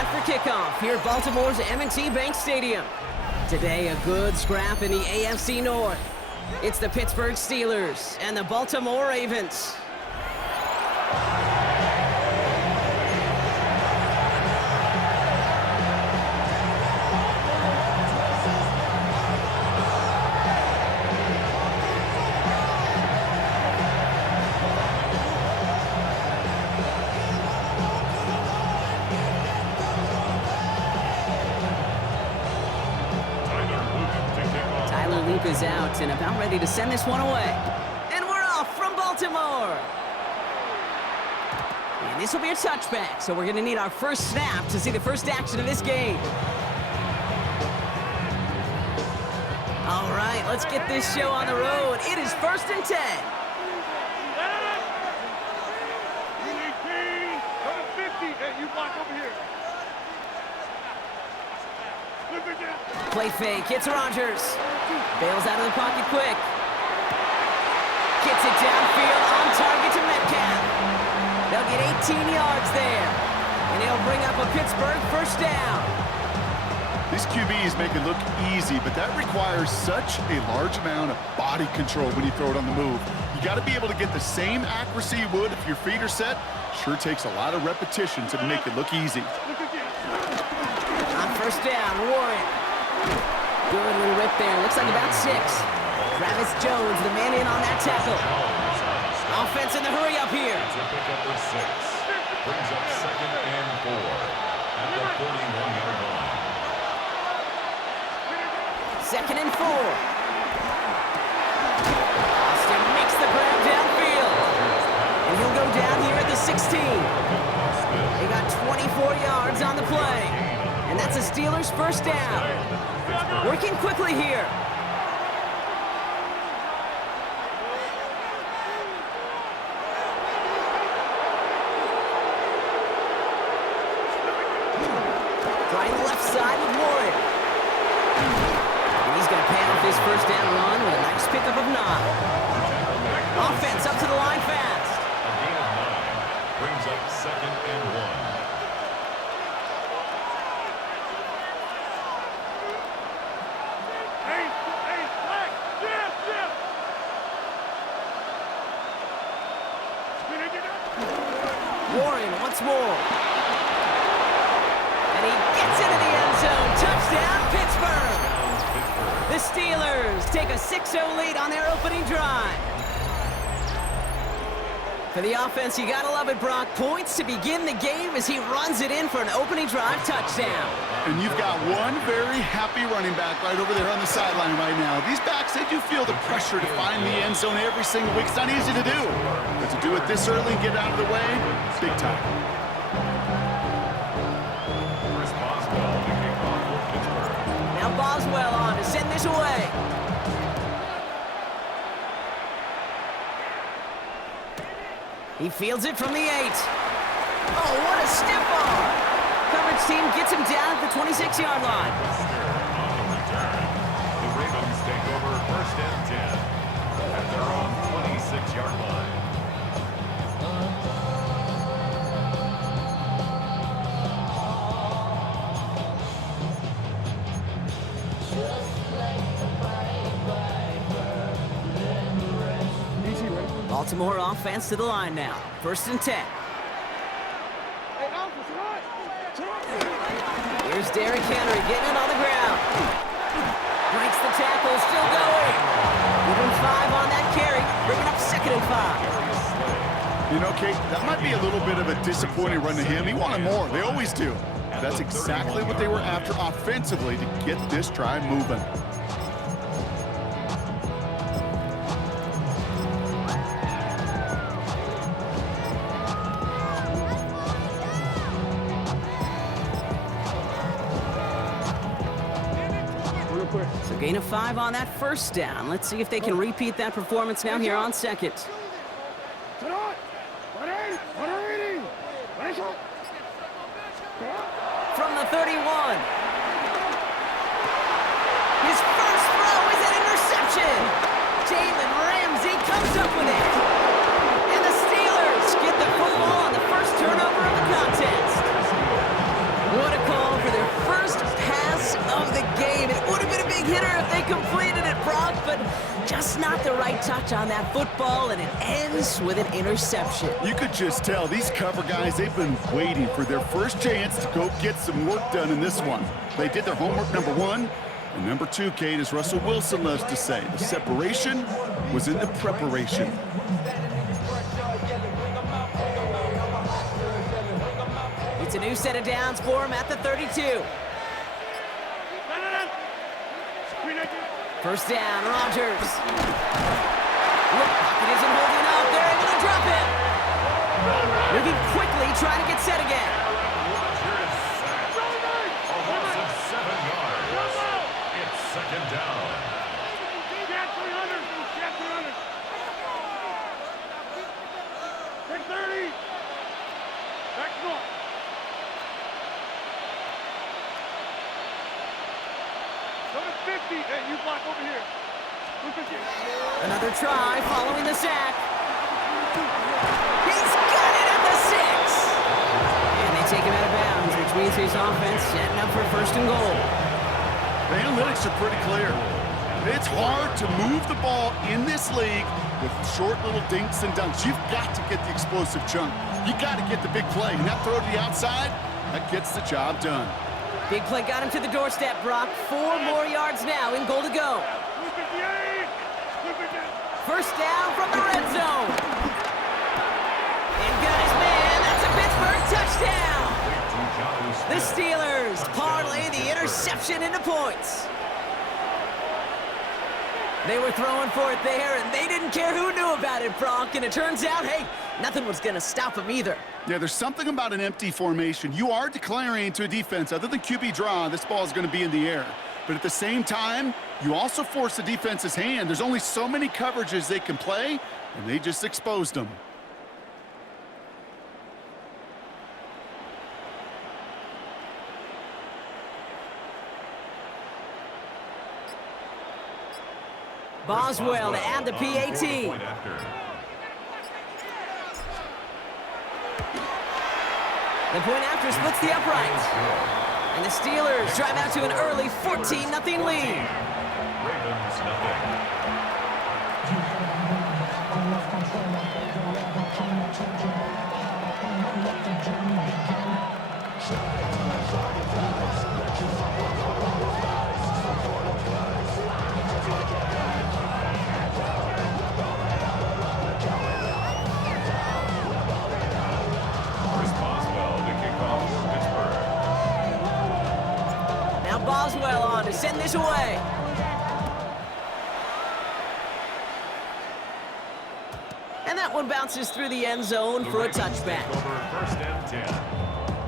set for kickoff here at Baltimore's M&T Bank Stadium. Today, a good scrap in the AFC North. It's the Pittsburgh Steelers and the Baltimore Ravens. Is out and about ready to send this one away. And we're off from Baltimore. And this will be a touchback, so we're going to need our first snap to see the first action of this game. All right, let's get this show on the road. It is 1st and 10. Play fake, hits Rodgers. Bails out of the pocket quick. Gets it downfield, on target to Metcalf. They'll get 18 yards there. And he'll bring up a Pittsburgh first down. These QBs make it look easy, but that requires such a large amount of body control when you throw it on the move. You got to be able to get the same accuracy you would if your feet are set. Sure takes a lot of repetition to make it look easy. On first down, Warren. Good little rip there. Looks like about 6. Travis Jones, the man in on that tackle. Offense in the hurry up here. Pick up with 6. Brings up 2nd and 4 at the 41-yard line. 2nd and 4. Austin makes the grab downfield. And he'll go down here at the 16. They got 24 yards on the play. And that's a Steelers first down. Working quickly here. Trying the left side with Warren. And he's going to pay off his first down run with a nice pickup of 9. Offense up to the line fast. A gain of 9 brings up 2nd and 1. Warren once more. And he gets into the end zone. Touchdown, Pittsburgh. The Steelers take a 6-0 lead on their opening drive. For the offense, you gotta love it, Brock. Points to begin the game as he runs it in for an opening drive touchdown. And you've got one very happy running back right over there on the sideline right now. These backs, they do feel the pressure to find the end zone every single week. It's not easy to do. But to do it this early and get out of the way, big time. Chris Boswell to kick off for Pittsburgh. Now Boswell on to send this away. He fields it from the 8. Oh, what a stiff arm. Coverage team gets him down at the 26-yard line. On the return, the Ravens take over 1st and 10 at their own 26-yard line. Baltimore offense to the line now. 1st and 10. Here's Derrick Henry getting it on the ground. Breaks the tackle, still going. Give him 5 on that carry. Bring it up 2nd and 5. You know, Kate, that might be a little bit of a disappointing run to him. He wanted more. They always do. That's exactly what they were after offensively to get this drive moving. So gain of 5 on that first down. Let's see if they can repeat that performance now here on 2nd. From the 31. His first throw is an interception. Jalen Ramsey comes up with it. And the Steelers get the football on the first turnover of the contest. What a no-hitter if they completed it, Brock, but just not the right touch on that football, and it ends with an interception. You could just tell these cover guys, they've been waiting for their first chance to go get some work done in this one. They did their homework, number one. And number two, Kate, as Russell Wilson loves to say, the separation was in the preparation. It's a new set of downs for him at the 32. First down, Rodgers. Look, pocket isn't holding up. They're able to drop it. Moving quickly, trying to get set again. Rodgers sacked. A loss of 7 yards. It's second down. Get 300. Get 300. Take 30. Back north. Go to 50. Hey, you block over here. Another try following the sack. He's got it at the 6. And they take him out of bounds, which means his offense setting up for first and goal. The analytics are pretty clear. It's hard to move the ball in this league with short little dinks and dunks. You've got to get the explosive chunk. You got to get the big play. And that throw to the outside, that gets the job done. Big play got him to the doorstep, Brock. 4 more yards now in goal to go. First down from the red zone. And got his man. That's a Pittsburgh touchdown. The Steelers parlay the interception into points. They were throwing for it there, and they didn't care who knew about it, Brock. And it turns out, hey, nothing was going to stop them either. Yeah, there's something about an empty formation. You are declaring to a defense, other than QB draw, this ball is going to be in the air. But at the same time, you also force the defense's hand. There's only so many coverages they can play, and they just exposed them. Boswell to add the PAT. The point after splits the upright. And the Steelers drive out to an early 14-0 lead. Ravens, nothing. Boswell on to send this away. And that one bounces through the end zone for a touchback. Over first and 10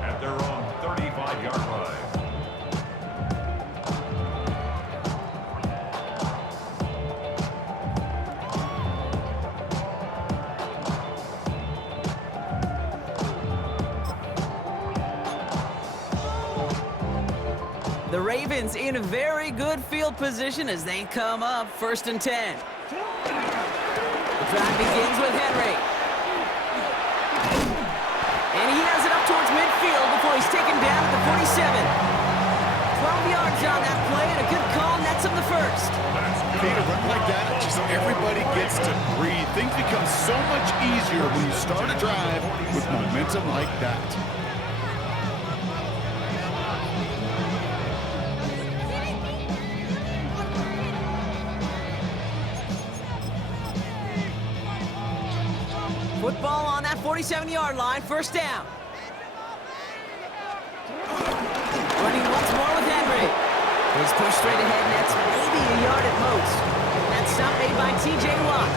at their own 35-yard line. The Ravens in a very good field position as they come up first and 10. The drive begins with Henry. And he has it up towards midfield before he's taken down at the 47. 12 yards on that play and a good call nets him the first. Kate, a run like that, just everybody gets to breathe. Things become so much easier when you start a drive with momentum like that. Football on that 47-yard line, first down. Running once more with Henry. His push straight ahead nets maybe a yard at most. That stop made by T.J. Watt.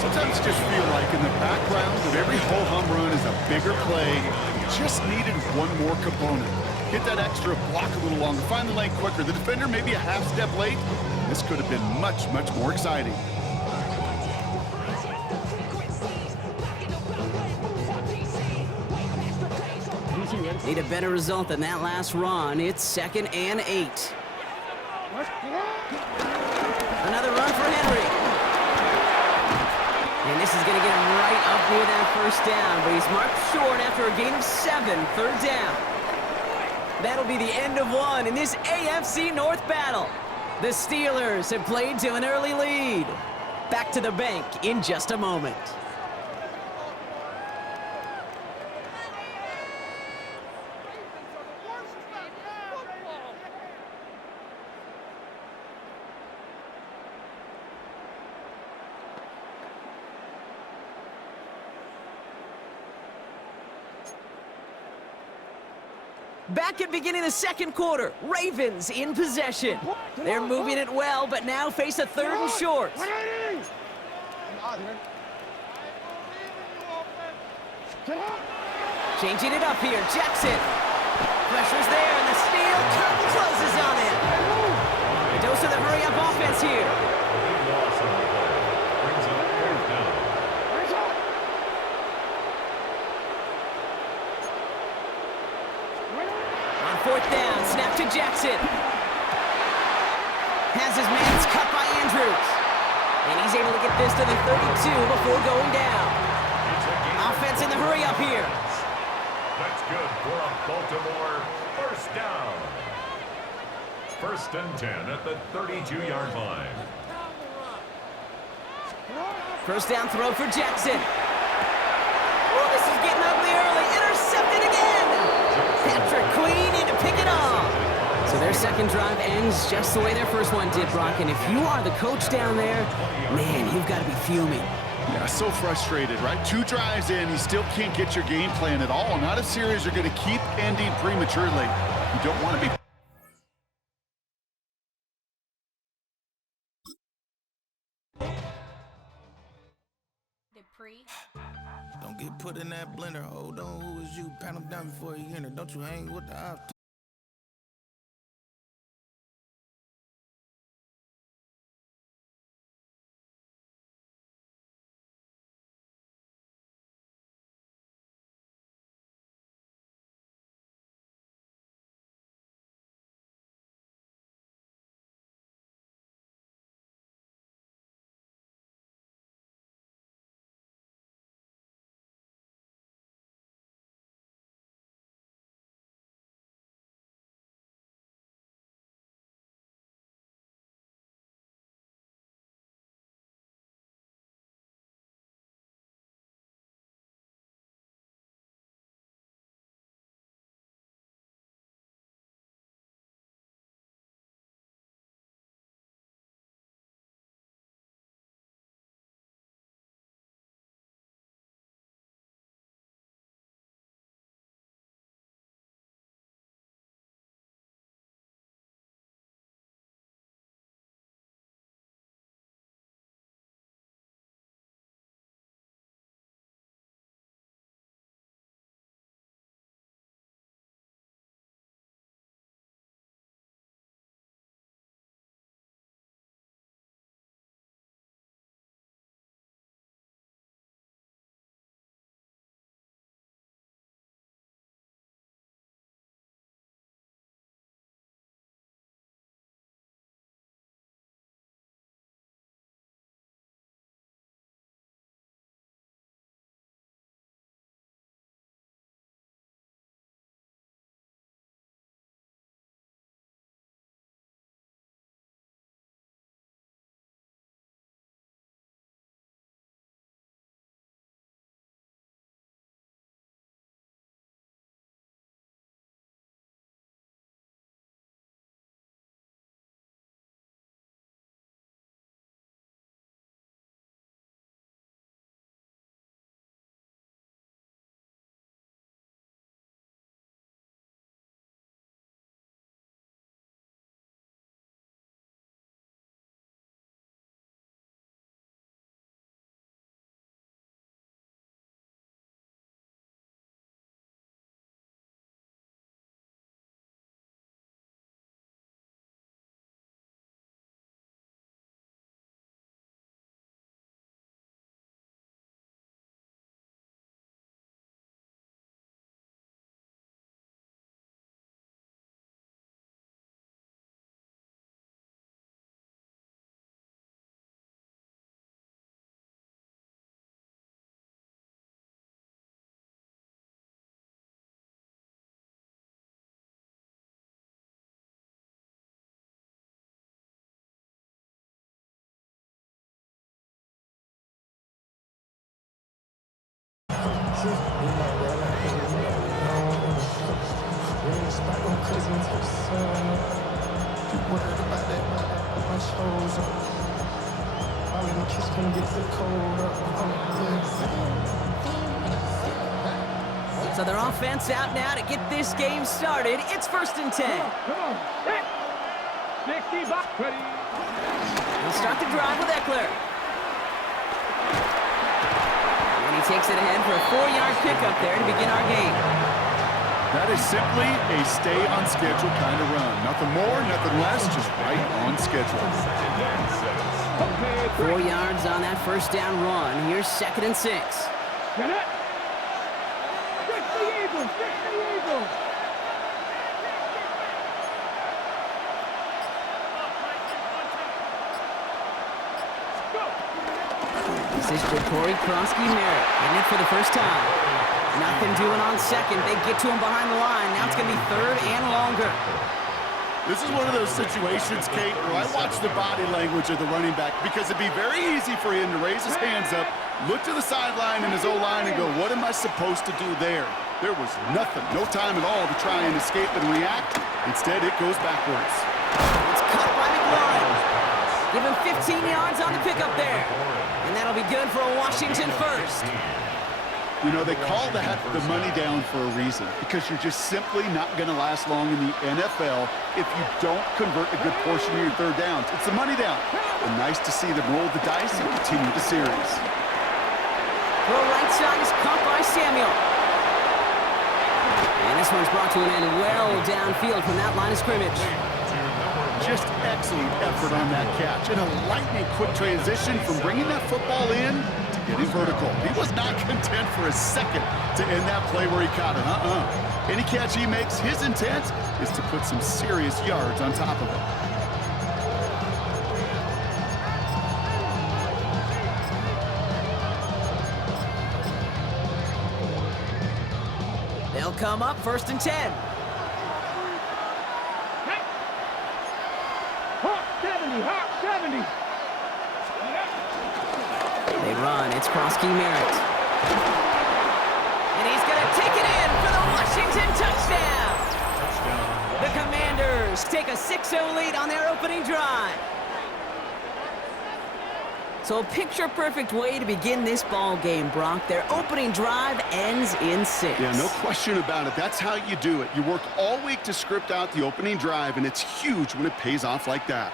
Sometimes you just feel like in the background of every ho-hum run is a bigger play. Just needed one more component. Get that extra block a little longer, find the lane quicker. The defender maybe a half step late. This could have been much, much more exciting. Need a better result than that last run. It's 2nd and 8. Another run for Henry. And this is going to get him right up near that first down, but he's marked short after a gain of 7, third down. That'll be the end of one in this AFC North battle. The Steelers have played to an early lead. Back to the bank in just a moment. Back at beginning of the second quarter, Ravens in possession. They're moving it well, but now face a third and short. Changing it up here, Jackson. Pressure's there, and the steal closes on it. A dose of the hurry-up offense here. Loss on the play. Brings up third down. On fourth down, snap to Jackson. Has his man's cut by Andrews. And he's able to get this to the 32 before going down. Offense in the hurry-up here. That's good for a Baltimore first down. First and 10 at the 32-yard line. First down throw for Jackson. Oh, this is getting ugly early. Intercepted again. Patrick Queen in to pick it off. So their second drive ends just the way their first one did, Brock. And if you are the coach down there, man, you've got to be fuming. Yeah, so frustrated, right? 2 drives in, you still can't get your game plan at all. Not a series you're going to keep ending prematurely. You don't want to be... Don't get put in that blender. Hold on, who is you? Pat him down before you enter. Don't you hang with the op. Spot on cousins, her son. You worried about that, my shows up. All in the kiss gonna get the cold up. So their offense out now to get this game started. It's 1st and 10. Come on. Hit. 60 box. Ready. We'll start the drive with Eckler. And he takes it ahead for a 4-yard pickup there to begin our game. That is simply a stay-on-schedule kind of run. Nothing more, nothing less, just right on schedule. 4 yards on that first down run. Here's 2nd and 6. Get it. Fix the Eagles. Fix the Eagles. This is Ja'Cory Krosky-Merritt getting it for the first time. Nothing doing on 2nd. They get to him behind the line. Now it's going to be 3rd and longer. This is one of those situations, Kate, where I watch the body language of the running back because it'd be very easy for him to raise his hands up, look to the sideline and his O-line and go, what am I supposed to do there? There was nothing, no time at all to try and escape and react. Instead, it goes backwards. It's caught by McLaurin. Give him 15 yards on the pickup there. And that'll be good for a Washington first. You know, they call that the money down for a reason because you're just simply not going to last long in the NFL if you don't convert a good portion of your third downs. It's the money down. And nice to see them roll the dice and continue the series. Throw right side is caught by Samuel. And this one's brought to an end well downfield from that line of scrimmage. Just excellent effort on that catch. And a lightning quick transition from bringing that football in to getting vertical. He was not content for a second to end that play where he caught it. Any catch he makes, his intent is to put some serious yards on top of it. They'll come up 1st and 10. Hawk 70. Hawk 70. They run. It's Krosky-Merritt. And he's going to take it in for the Washington touchdown. The Commanders take a 6-0 lead on their opening drive. So a picture-perfect way to begin this ball game, Brock. Their opening drive ends in 6. Yeah, no question about it. That's how you do it. You work all week to script out the opening drive, and it's huge when it pays off like that.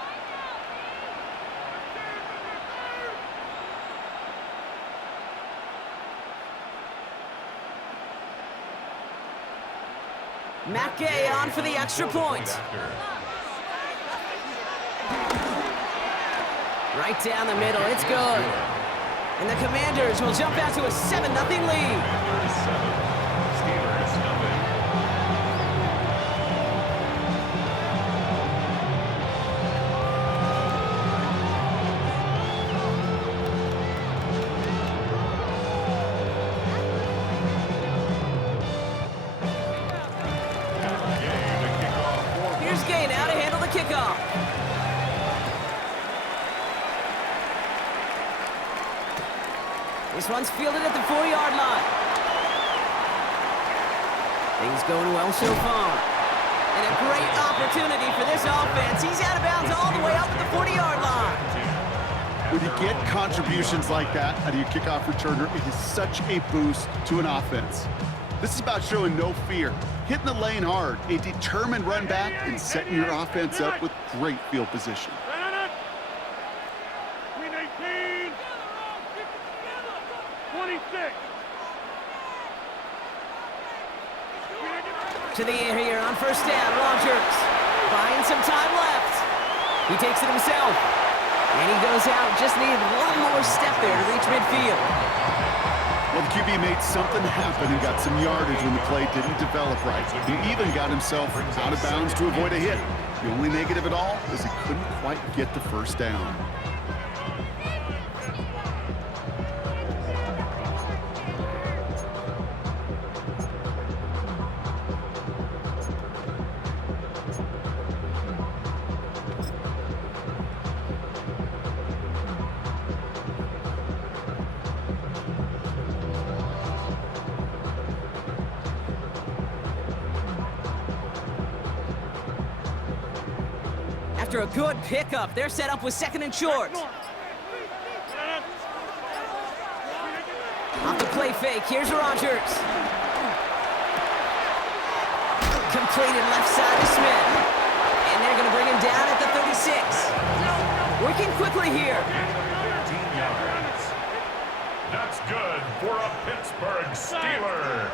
Matt Gay on for the extra point. Right down the middle, it's good. And the Commanders will jump out to a 7-0 lead. Here's Gay now to handle the kickoff. This one's fielded at the 4-yard line. Things going well so far. And a great opportunity for this offense. He's out of bounds all the way up at the 40-yard line. When you get contributions like that out of your kickoff returner, it is such a boost to an offense. This is about showing no fear, hitting the lane hard, a determined run back, and setting your offense up with great field position. 26. To the air here on 1st down, Rodgers. Buying some time left. He takes it himself. And he goes out. Just needed one more step there to reach midfield. Well, the QB made something happen and got some yardage when the play didn't develop right. He even got himself out of bounds to avoid a hit. The only negative at all is he couldn't quite get the first down. After a good pickup, they're set up with second and short. Off the play fake, here's Rodgers. Completed left side to Smith. And they're going to bring him down at the 36. Working quickly here. 13 yards. That's good for a Pittsburgh Steeler.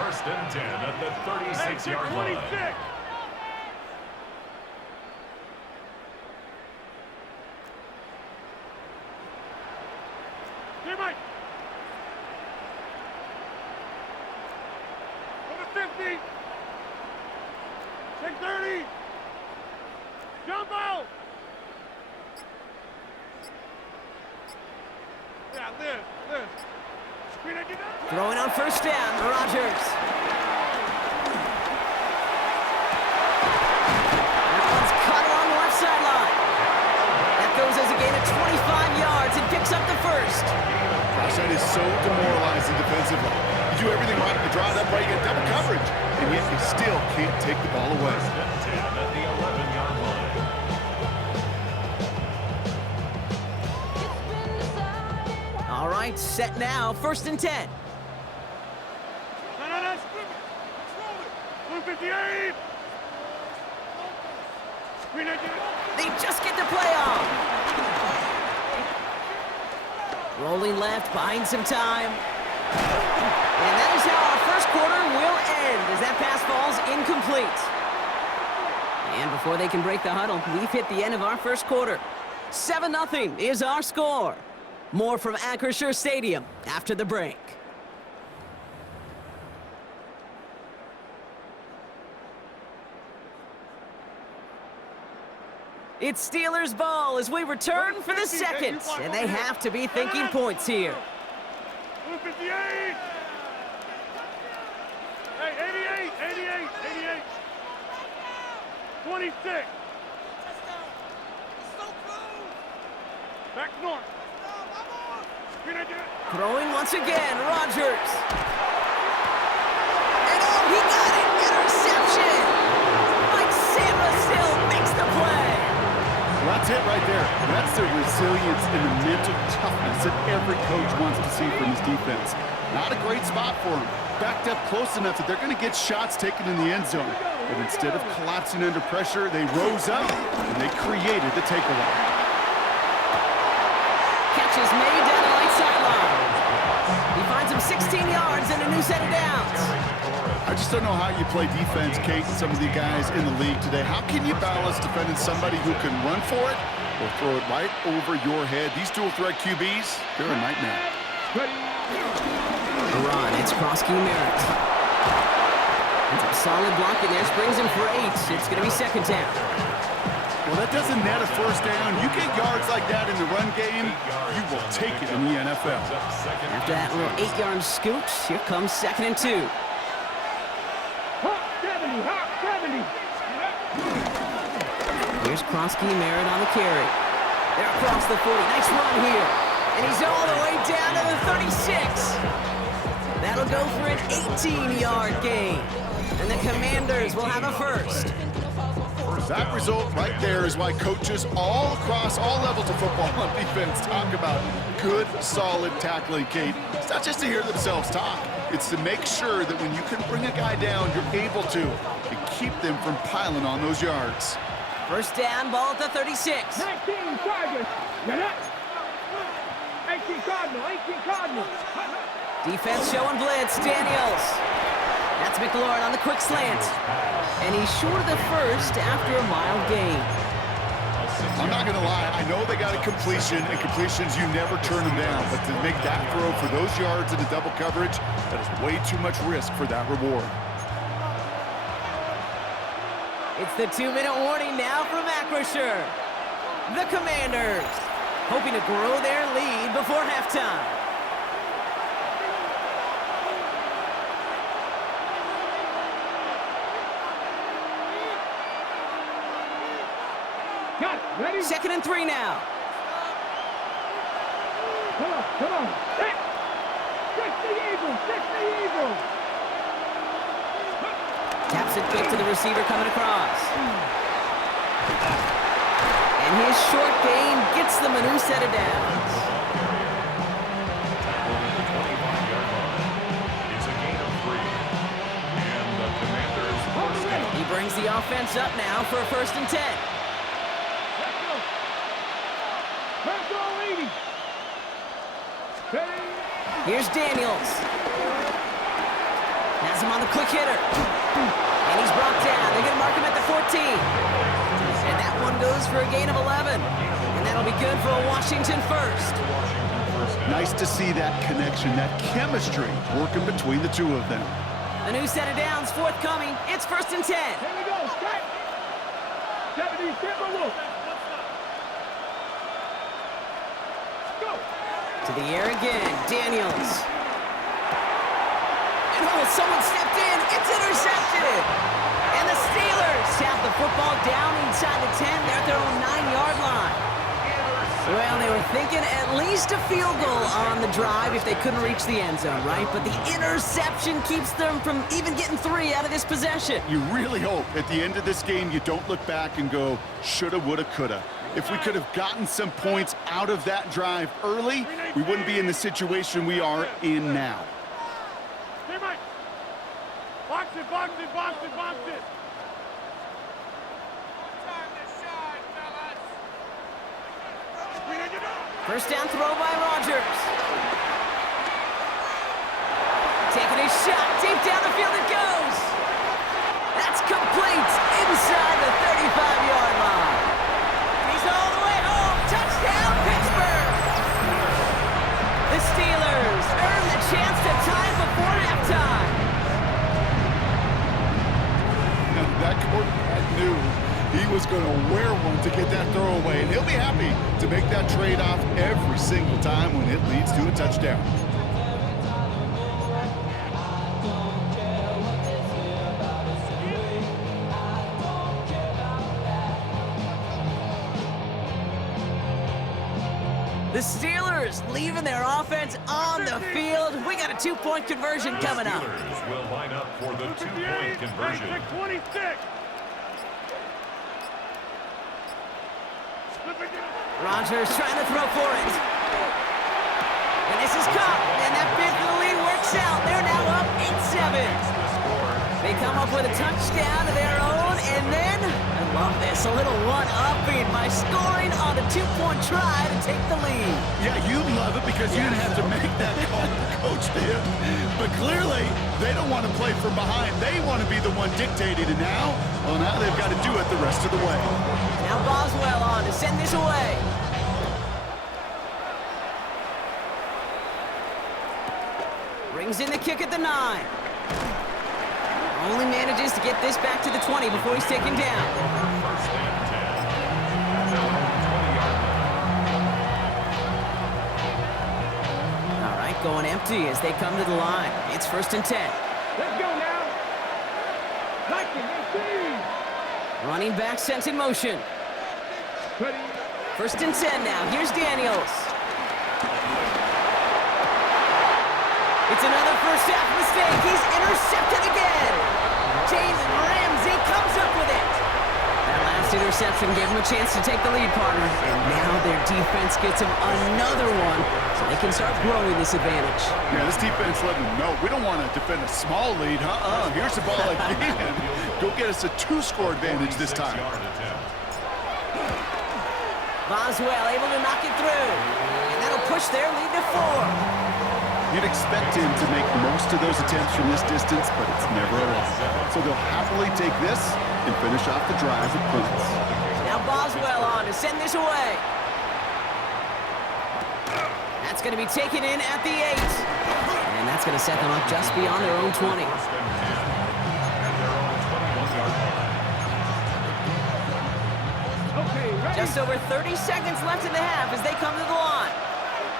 First and 10 at the 36-yard line. Hey, Mike. Go to 50. Take 30. Jump out. Yeah, Liz. Screen it, get down. Throwing on first down, Rodgers. That one's cut along the left sideline. That goes as a gain of 25 yards and picks up the first. Gosh, that is so demoralizing defensively. You do everything right, you draw it up right, you get double coverage, and yet you still can't take the ball away. First and 10 at the 11-yard line. All right, set now, first and 10. No, 158. Screen it, get it. They just get the play off. Rolling left, buying some time. And that is how our first quarter will end as that pass falls incomplete. And before they can break the huddle, we've hit the end of our first quarter. 7-0 is our score. More from Acrisure Stadium after the break. It's Steelers ball as we return for the second, and they have to be thinking points here. 158. Hey, 88. 26. Back north. Screen it, get it. Throwing once again, Rodgers. And oh, he got it! Interception! Mike Samba still makes the play. Well, that's it right there. That's the resilience and the mental toughness that every coach wants to see from his defense. Not a great spot for him. Backed up close enough that they're going to get shots taken in the end zone. But instead of collapsing under pressure, they rose up and they created the takeaway. Catch is made down the right sideline. He finds him 16 yards and a new set of downs. I just don't know how you play defense, Kate, and some of the guys in the league today. How can you balance defending somebody who can run for it or throw it right over your head? These dual threat QBs, they're a nightmare. Run, it's Krosky Merritt. And some solid blocking there, springs him for 8. It's going to be second down. Well, that doesn't net a first down. You get yards like that in the run game, you will take it in the NFL. After that little 8-yard scoot, here comes second and 2. Hot 70. Here's Krosky Merritt on the carry. They're across the 40. Nice run here. And he's all the way down to the 36. That'll go for an 18-yard gain. And the Commanders will have a first. That result right there is why coaches all across all levels of football on defense talk about good, solid tackling, Kate. It's not just to hear themselves talk. It's to make sure that when you can bring a guy down, you're able to keep them from piling on those yards. First down, ball at the 36. 19 Chargers. 18 Cardinals. Defense showing blitz. Daniels. That's McLaurin on the quick slant. And he's short of the first after a mild gain. I'm not going to lie. I know they got a completion, and completions, you never turn them down. But to make that throw for those yards in the double coverage, that is way too much risk for that reward. It's the 2-minute warning now from Acrisure. The Commanders hoping to grow their lead before halftime. Ready? Second and 3 now. Come on. Fix the Eagles. Taps it quick to the receiver coming across. And his short gain gets them a new set of downs. The 25-yard line. It's a gain of 3. And the Commanders first down. He brings the offense up now for a 1st and 10. Let's go. Let's go, lady. Ready? Here's Daniels. Has him on the quick hitter. And he's brought down. They're going to mark him at the 14. And that one goes for a gain of 11. And that'll be good for a Washington first. Nice to see that connection, that chemistry working between the two of them. The new set of downs forthcoming. It's 1st and 10. Here we go. Strike. 70, step a look. Go. To the air again. Daniels. And oh, someone stepped in. It's intercepted. And the Steelers tap the football down inside the 10. They're at their own 9-yard line. Well, they were thinking at least a field goal on the drive if they couldn't reach the end zone, right? But the interception keeps them from even getting 3 out of this possession. You really hope at the end of this game you don't look back and go, shoulda, woulda, coulda. If we could have gotten some points out of that drive early, we wouldn't be in the situation we are in now. Hey, Mike. Box it, box it, box it, box it. First down throw by Rodgers. Taking a shot. Deep down the field it goes. That's complete inside the 35-yard line. He's all the way home. Touchdown, Pittsburgh. The Steelers earn the chance to tie it before halftime. That quarterback knew he was going to wear one to get that throwaway, and he'll be happy to make that trade-off every single time when it leads to a touchdown. The Steelers leaving their offense on the field. We got a 2-point conversion coming up. Steelers will line up for the 2-point conversion. 26. Rodgers trying to throw for it. And this is caught. And that bid for the lead works out. They're now up 8-7. They come up with a touchdown of their own. And then, I love this, a little one-upping by scoring on a 2-point try to take the lead. Yeah, you love it because you didn't have to make that call, Coach did. But clearly, they don't want to play from behind. They want to be the one dictating it now. Well, now they've got to do it the rest of the way. Now Boswell on to send this away. Brings in the kick at the 9. Only manages to get this back to the 20 before he's taken down. First and 10. All right, going empty as they come to the line. It's 1st and 10. Let's go now. Like it, Running back sent in motion. Ready. 1st and 10 now. Here's Daniels. It's another first half mistake. He's intercepted again. Jalen Ramsey comes up with it. That last interception gave him a chance to take the lead, partner. And now their defense gets him another one, so they can start growing this advantage. Yeah, this defense let them know we don't want to defend a small lead. Here's the ball again. Go get us a 2-score advantage this time. Boswell able to knock it through. And that'll push their lead to 4. You'd expect him to make most of those attempts from this distance, but it's never a lot. So they'll happily take this and finish off the drive with points. Now Boswell on to send this away. That's going to be taken in at the 8. And that's going to set them up just beyond their own 20. Okay, ready. Just over 30 seconds left in the half as they come to the line.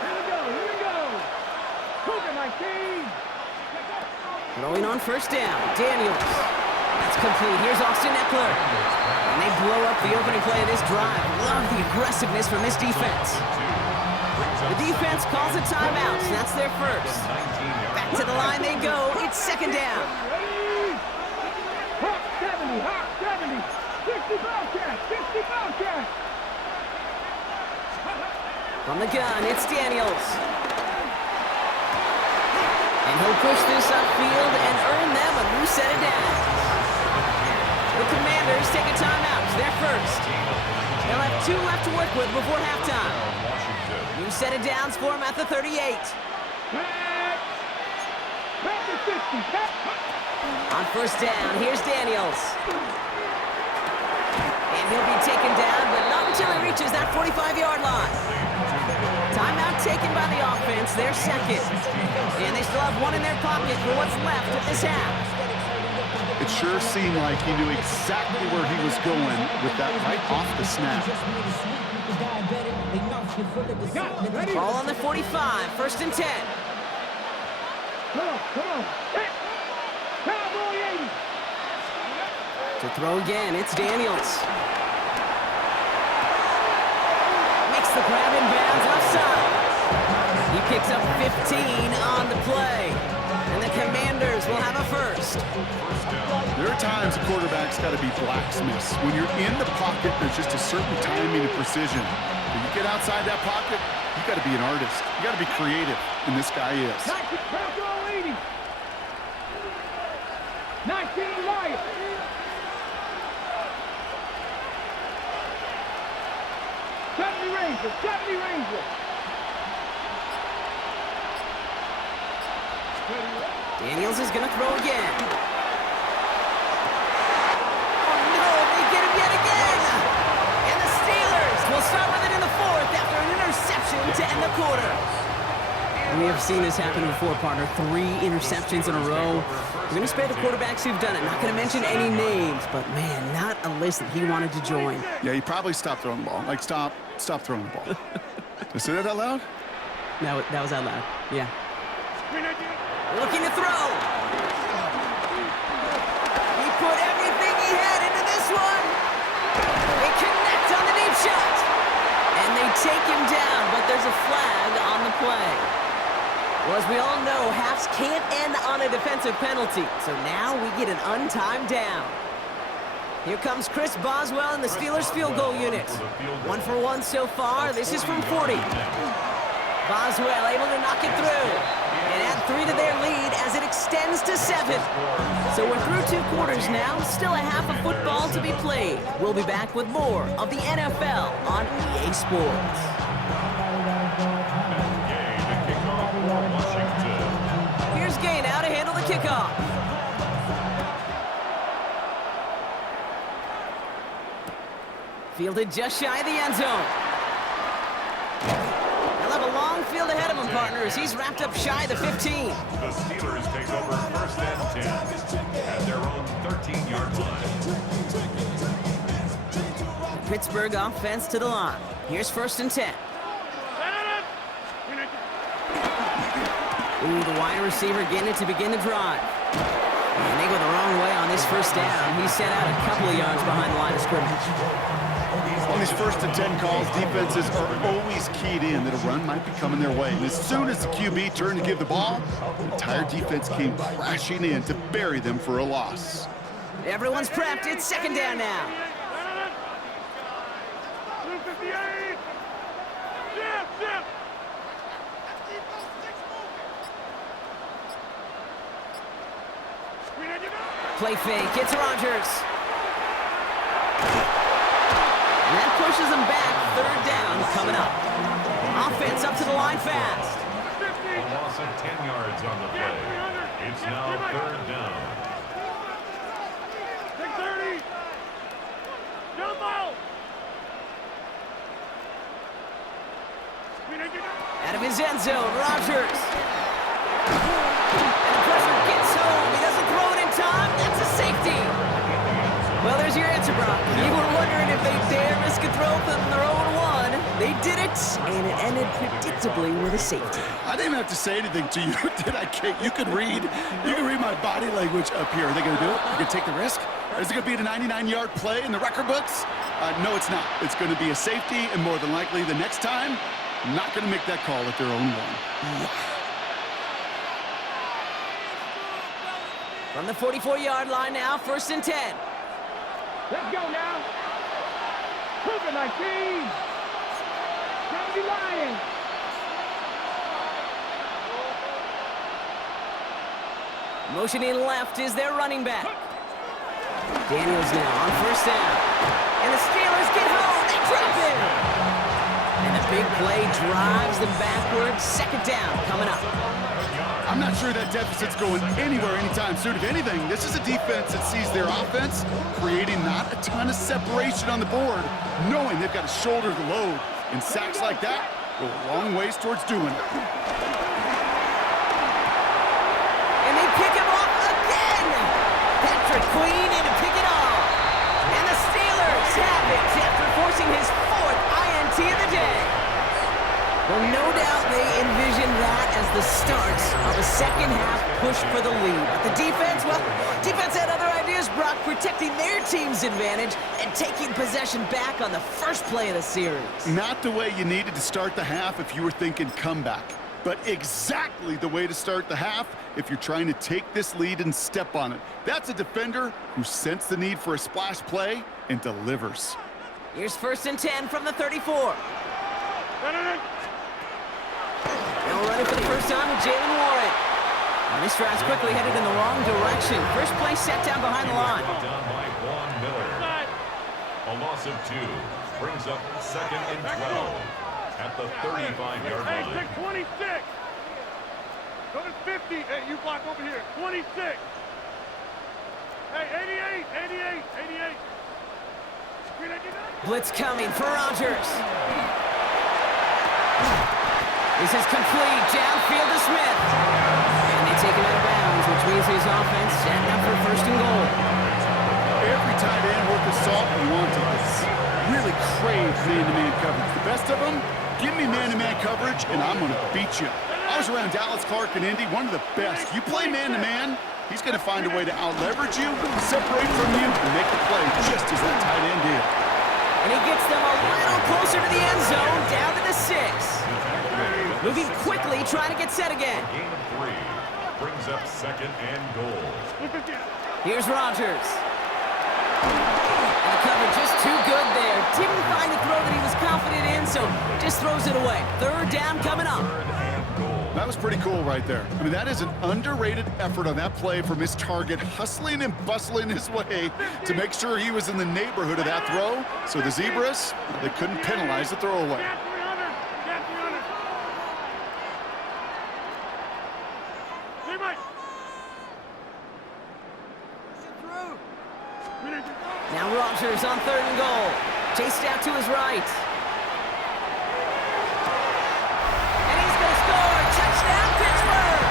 Here we go, here we go. Cougar 19. Throwing on 1st down. Daniels. That's complete. Here's Austin Eckler. And they blow up the opening play of this drive. Love the aggressiveness from this defense. The defense calls a timeout. So that's their first. Back to the line they go. It's 2nd down. Ready. Hawk 70, Hawk 70. 60 Bobcats, 60 From the gun, it's Daniels. And he'll push this upfield and earn them a new set of downs. The Commanders take a timeout. They're first. They'll have 2 left to work with before halftime. New set of downs for him at the 38. On first down, here's Daniels. And he'll be taken down, but not until he reaches that 45-yard line. Timeout taken by the offense, their second. And they still have 1 in their pocket for what's left of this half. It sure seemed like he knew exactly where he was going with that right off the snap. Ball on the 45, first and 10. Come on. Cowboy 80. To throw again, it's Daniels. Makes the grab in bounds offside. He picks up 15 on the play. And the Commanders will have a first. There are times a quarterback's got to be blacksmiths. When you're in the pocket, there's just a certain timing and precision. When you get outside that pocket, you got to be an artist. You got to be creative, and this guy is. 19 Lions. Seventy Rangers. Daniels is going to throw again. Oh, no, they get him yet again. And the Steelers will start with it in the 4th after an interception to end the quarter. We have seen this happen before, partner. 3 interceptions in a row. We're going to spare the quarterbacks who've done it. Not going to mention any names, but, man, not a list that he wanted to join. Yeah, he probably stopped throwing the ball. Like, stop throwing the ball. Did I say that out loud? No, that was out loud. Yeah. Looking to throw. He put everything he had into this one. They connect on the deep shot. And they take him down, but there's a flag on the play. Well, as we all know, halves can't end on a defensive penalty. So now we get an untimed down. Here comes Chris Boswell in the Steelers field goal unit. 1 for 1 so far. This is from 40. Boswell able to knock it through and add 3 to their lead as it extends to 7. So we're through 2 quarters now. Still a half of football to be played. We'll be back with more of the NFL on EA Sports. Here's Gay now to handle the kickoff. Fielded just shy of the end zone. They'll have a long field ahead of him, partners. He's wrapped up shy of the 15. The Steelers take over first and 10 at their own 13-yard line. Pittsburgh offense to the line. Here's first and 10. Ooh, the wide receiver getting it to begin the drive. And they go the wrong way on this first down. He's set out a couple of yards behind the line of scrimmage. On these first and 10 calls, defenses are always keyed in that a run might be coming their way. And as soon as the QB turned to give the ball, the entire defense came crashing in to bury them for a loss. Everyone's prepped. It's second down now. Play fake. It's Rodgers. And that pushes them back. Third down coming up. Offense up to the line fast. A loss of 10 yards on the play. It's now third down. 630. Jump out. Out of his end zone, Rodgers. And the pressure gets home. He doesn't throw it in time. That's a safety. Well, there's your answer, Brock. You were wondering if they dare risk a throw from their own 1. They did it, and it ended predictably with a safety. I didn't have to say anything to you, did I, Kate? You can read my body language up here. Are they going to do it? You going to take the risk? Is it going to be a 99-yard play in the record books? No, it's not. It's going to be a safety, and more than likely the next time, not going to make that call at their own 1. From the 44-yard line now, first and 10. Let's go now. Cougar 19. Heavy Lion. Motioning left is their running back. Daniels now on first down. And the Steelers get home. They drop him. And the big play drives them backwards. Second down coming up. I'm not sure that deficit's going anywhere anytime soon. If anything, this is a defense that sees their offense creating not a ton of separation on the board, knowing they've got to shoulder the load. And sacks like that go a long ways towards doing it. And they pick him off again. Patrick Queen in to pick it off. And the Steelers have it after forcing his fourth INT of the day. Well, no doubt they envisioned that as the start of a second-half push for the lead. But the defense, well, defense had other ideas, Brock, protecting their team's advantage and taking possession back on the first play of the series. Not the way you needed to start the half if you were thinking comeback, but exactly the way to start the half if you're trying to take this lead and step on it. That's a defender who sensed the need for a splash play and delivers. Here's 1st and 10 from the 34. Now running for the first time with Jalen Warren. And this drive's quickly headed in the wrong direction. First play set down behind the line. Down by Vaughn Miller. A loss of 2 brings up 2nd and 12 at the 35-yard Hey, line. pick 26. Go to 50. Hey, you block over here. 26. Hey, 88, 88, 88. Blitz coming for Rodgers. This is complete. Downfield to Smith. And they take him out of bounds, which means his offense setting up for 1st and goal. Every tight end worth of salt wanted this. Really craved man-to-man coverage. The best of them, give me man-to-man coverage, and I'm going to beat you. I was around Dallas Clark and Indy, one of the best. You play man-to-man, he's going to find a way to out-leverage you, separate from you, and make the play just as that tight end did. And he gets them a little closer to the end zone, down to the 6. Moving quickly, trying to get set again. Gain of 3 brings up 2nd and goal. Here's Rodgers. And the cover just too good there. Didn't find the throw that he was confident in, so just throws it away. 3rd down coming up. That was pretty cool right there. I mean, that is an underrated effort on that play from his target, hustling and bustling his way to make sure he was in the neighborhood of that throw. So the Zebras, they couldn't penalize the throwaway. Now Rodgers on 3rd and goal. Chased out to his right. And he's going to score. Touchdown, Pittsburgh!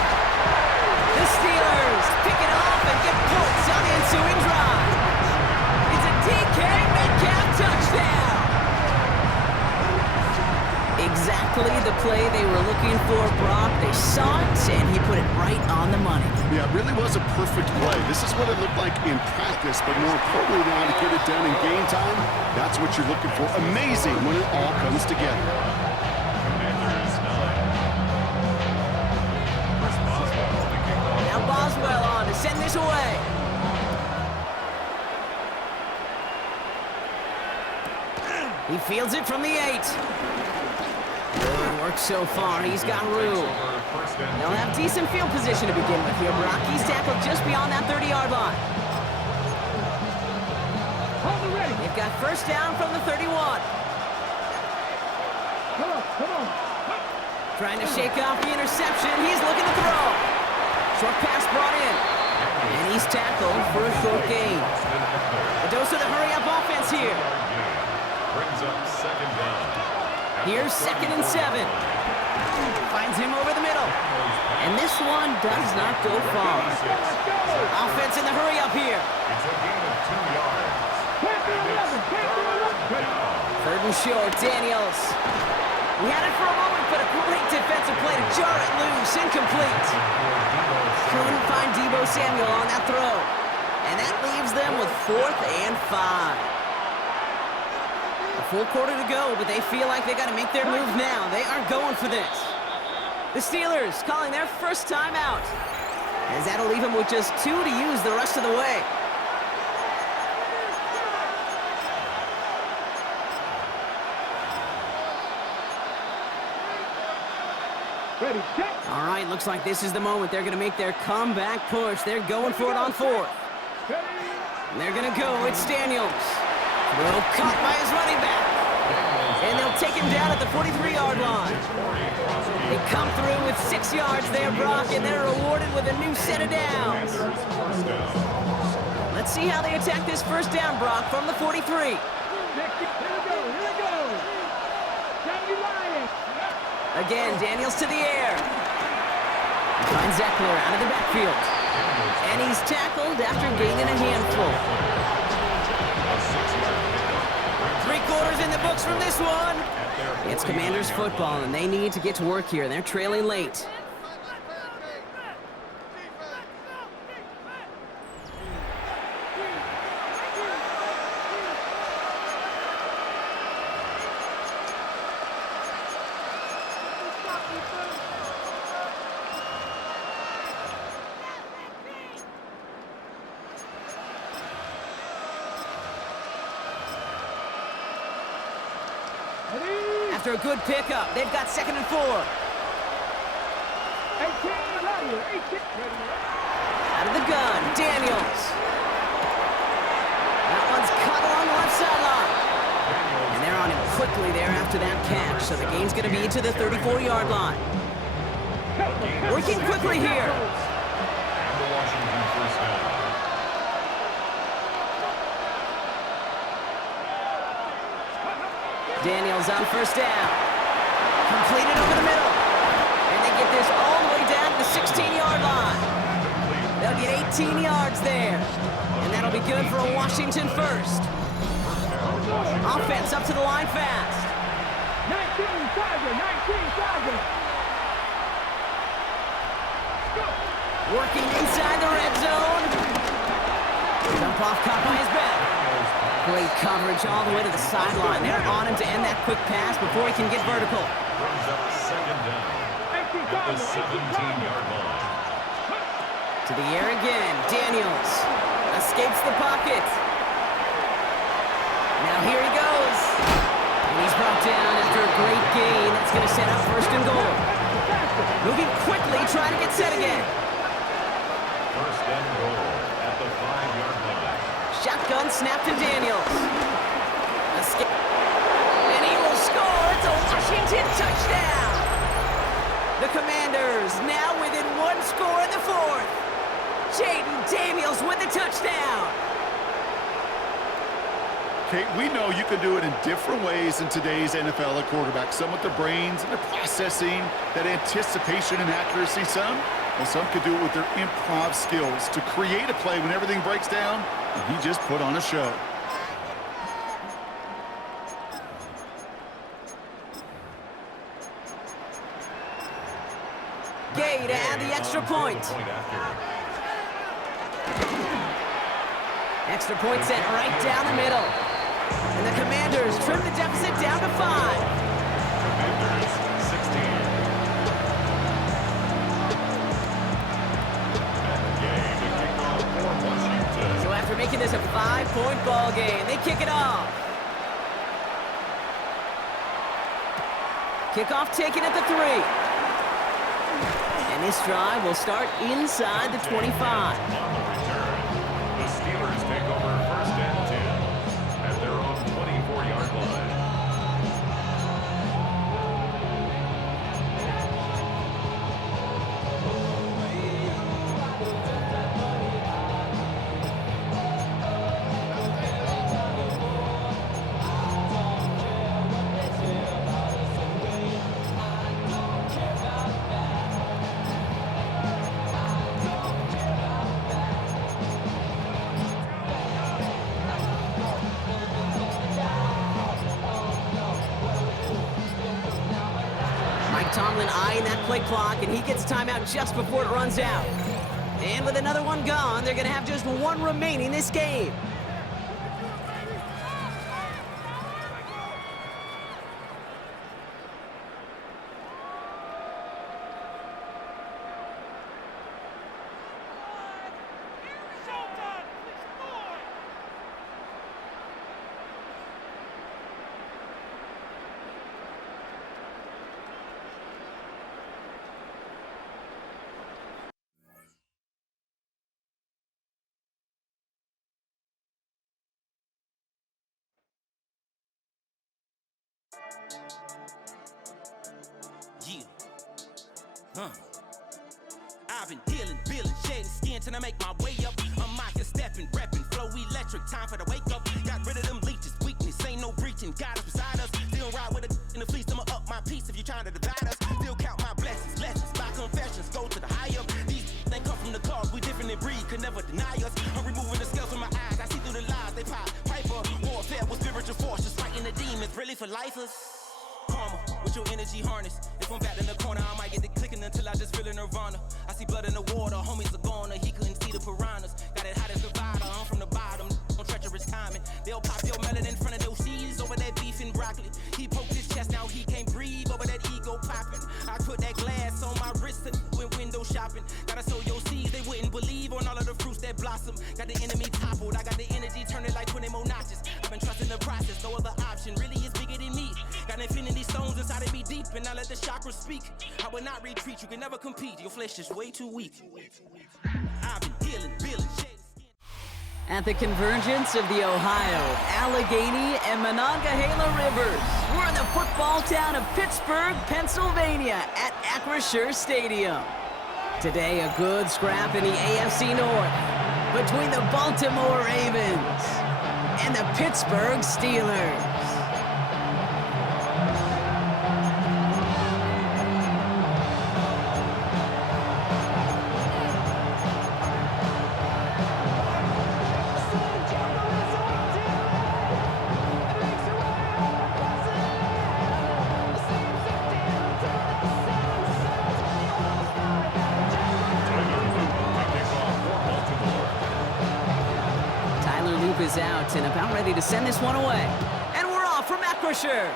The Steelers pick it off and get points on the ensuing drive. It's a DK Metcalf touchdown. Exactly the play they were looking for, Brock. They saw it, and he put it right on the money. Yeah, it really was a perfect play. This is what it looked like in practice, but more importantly now to get it done in game time, that's what you're looking for. Amazing when it all comes together. Now Boswell on to send this away. He fields it from the 8. Good work so far. He's got room. They'll have decent field position to begin with here, Brock. He's tackled just beyond that 30-yard line. Hold it ready. They've got 1st down from the 31. Come on. Trying to shake off the interception. He's looking to throw. Short pass brought in. And he's tackled for a short gain. A dose of the hurry-up offense here. Brings up 2nd down. Here's 2nd and 7. Finds him over the middle. And this one does not go far. Offense in the hurry-up here. It's a gain of 2 yards. 3rd and short, Daniels. He had it for a moment, but a great defensive play to jar it loose. Incomplete. Couldn't find Deebo Samuel on that throw. And that leaves them with 4th and 5. A full quarter to go, but they feel like they got to make their move now. They are going for this. The Steelers calling their first time out, as that'll leave them with just 2 to use the rest of the way. Ready, set. All right, looks like this is the moment. They're going to make their comeback push. They're going for it on fourth. Ready. And they're going to go. It's Daniels. Throw caught by his running back. And they'll take him down at the 43-yard line. They come through with 6 yards there, Brock, and they're rewarded with a new set of downs. Let's see how they attack this first down, Brock, from the 43. Next, here we go, here we go. Johnny Lion. Again, Daniels to the air. He finds Eckler out of the backfield. And he's tackled after gaining a handful. 3 quarters in the books from this one. It's Commanders football, and they need to get to work here. They're trailing late. After a good pickup, they've got 2nd and 4. 18, right here, 18. Out of the gun, Daniels. That one's cut along the left sideline. And they're on him quickly there after that catch, so the game's going to be to the 34-yard line. Working quickly here. And the Washington first down. Daniels on first down. Completed over the middle. And they get this all the way down to the 16-yard line. They'll get 18 yards there. And that'll be good for a Washington first. Offense up to the line fast. 19, Tiger, 19, Tiger. Go. Working inside the red zone. Jump off caught by his back. Great coverage all the way to the sideline. They're on him to end that quick pass before he can get vertical. Brings up 2nd down at the 17-yard line. To the air again. Daniels escapes the pocket. Now here he goes. And he's brought down after a great gain. That's going to set up 1st and goal. Moving quickly, trying to get set again. 1st and goal at the 5-yard line. Shotgun snap to Daniels. Escape. And he will score. It's a Washington touchdown. The Commanders now within 1 score in the 4th. Jaden Daniels with the touchdown. Kate, we know you can do it in different ways in today's NFL at quarterback. Some with their brains and their processing, that anticipation and accuracy. Some could do it with their improv skills to create a play when everything breaks down. And he just put on a show. Gay to add the extra point. Extra point sent right down the middle. And the Commanders trim the deficit down to 5. Commanders 16. So after making this a 5-point ball game, they kick it off. Kickoff taken at the 3. And this drive will start inside the 25. On the return, the Steelers take over 1st and 10 at their own 24-yard line. Tomlin eyeing that play clock, and he gets timeout just before it runs out. And with another one gone, they're going to have just 1 remaining this game. I've been dealing, shedding skin till I make my way up. I'm out here stepping, repping, flow electric, time for the wake up. Got rid of them leeches, weakness, ain't no breaching, got us beside us. Still ride with a in the fleece, I'ma up my piece if you trying to divide us. Still count my blessings, lessons, my confessions, go to the high up. These they come from the cause, we different in breed, could never deny us. I'm removing the scales from my eyes, I see through the lies, they pop. Piper, warfare with spiritual force, just fighting the demons, really for lifers. Karma, with your energy harness. If I'm back in the corner, I might get it clicking until I just feel a nirvana. I see blood in the water, homies are gone, he couldn't see the piranhas. Got it hot as Nevada, I'm from the bottom, on treacherous timing. They'll pop your melon in front of those seeds over that beef and broccoli. He poked his chest, now he can't breathe over that ego popping. I put that glass on my wrist and went window shopping. Gotta sow your seeds, they wouldn't believe on all of the fruits that blossom. Got the enemy toppled, I got the energy turning like 20 more notches. I've been trusting the process, no other option really is bigger than me. Got infinity stones inside of me deep, and I let the chakras speak. I will not retreat, you can never compete, your flesh is way too weak. I've been dealing, At the convergence of the Ohio, Allegheny, and Monongahela Rivers, we're in the football town of Pittsburgh, Pennsylvania at Acrisure Stadium. Today, a good scrap in the AFC North between the Baltimore Ravens and the Pittsburgh Steelers. Is out and about ready to send this one away. And we're off from Acrisure.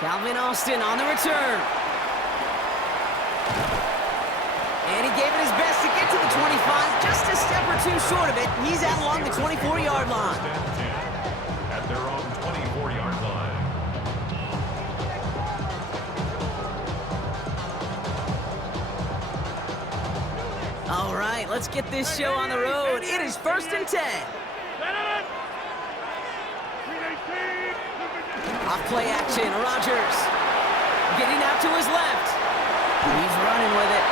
Calvin Austin on the return. And he gave it his best to get to the 25, just a step or two short of it. He's out along the 24-yard line. At their own 24-yard line. All right, let's get this show on the road. It is 1st and 10. Off play action, Rodgers getting out to his left. He's running with it.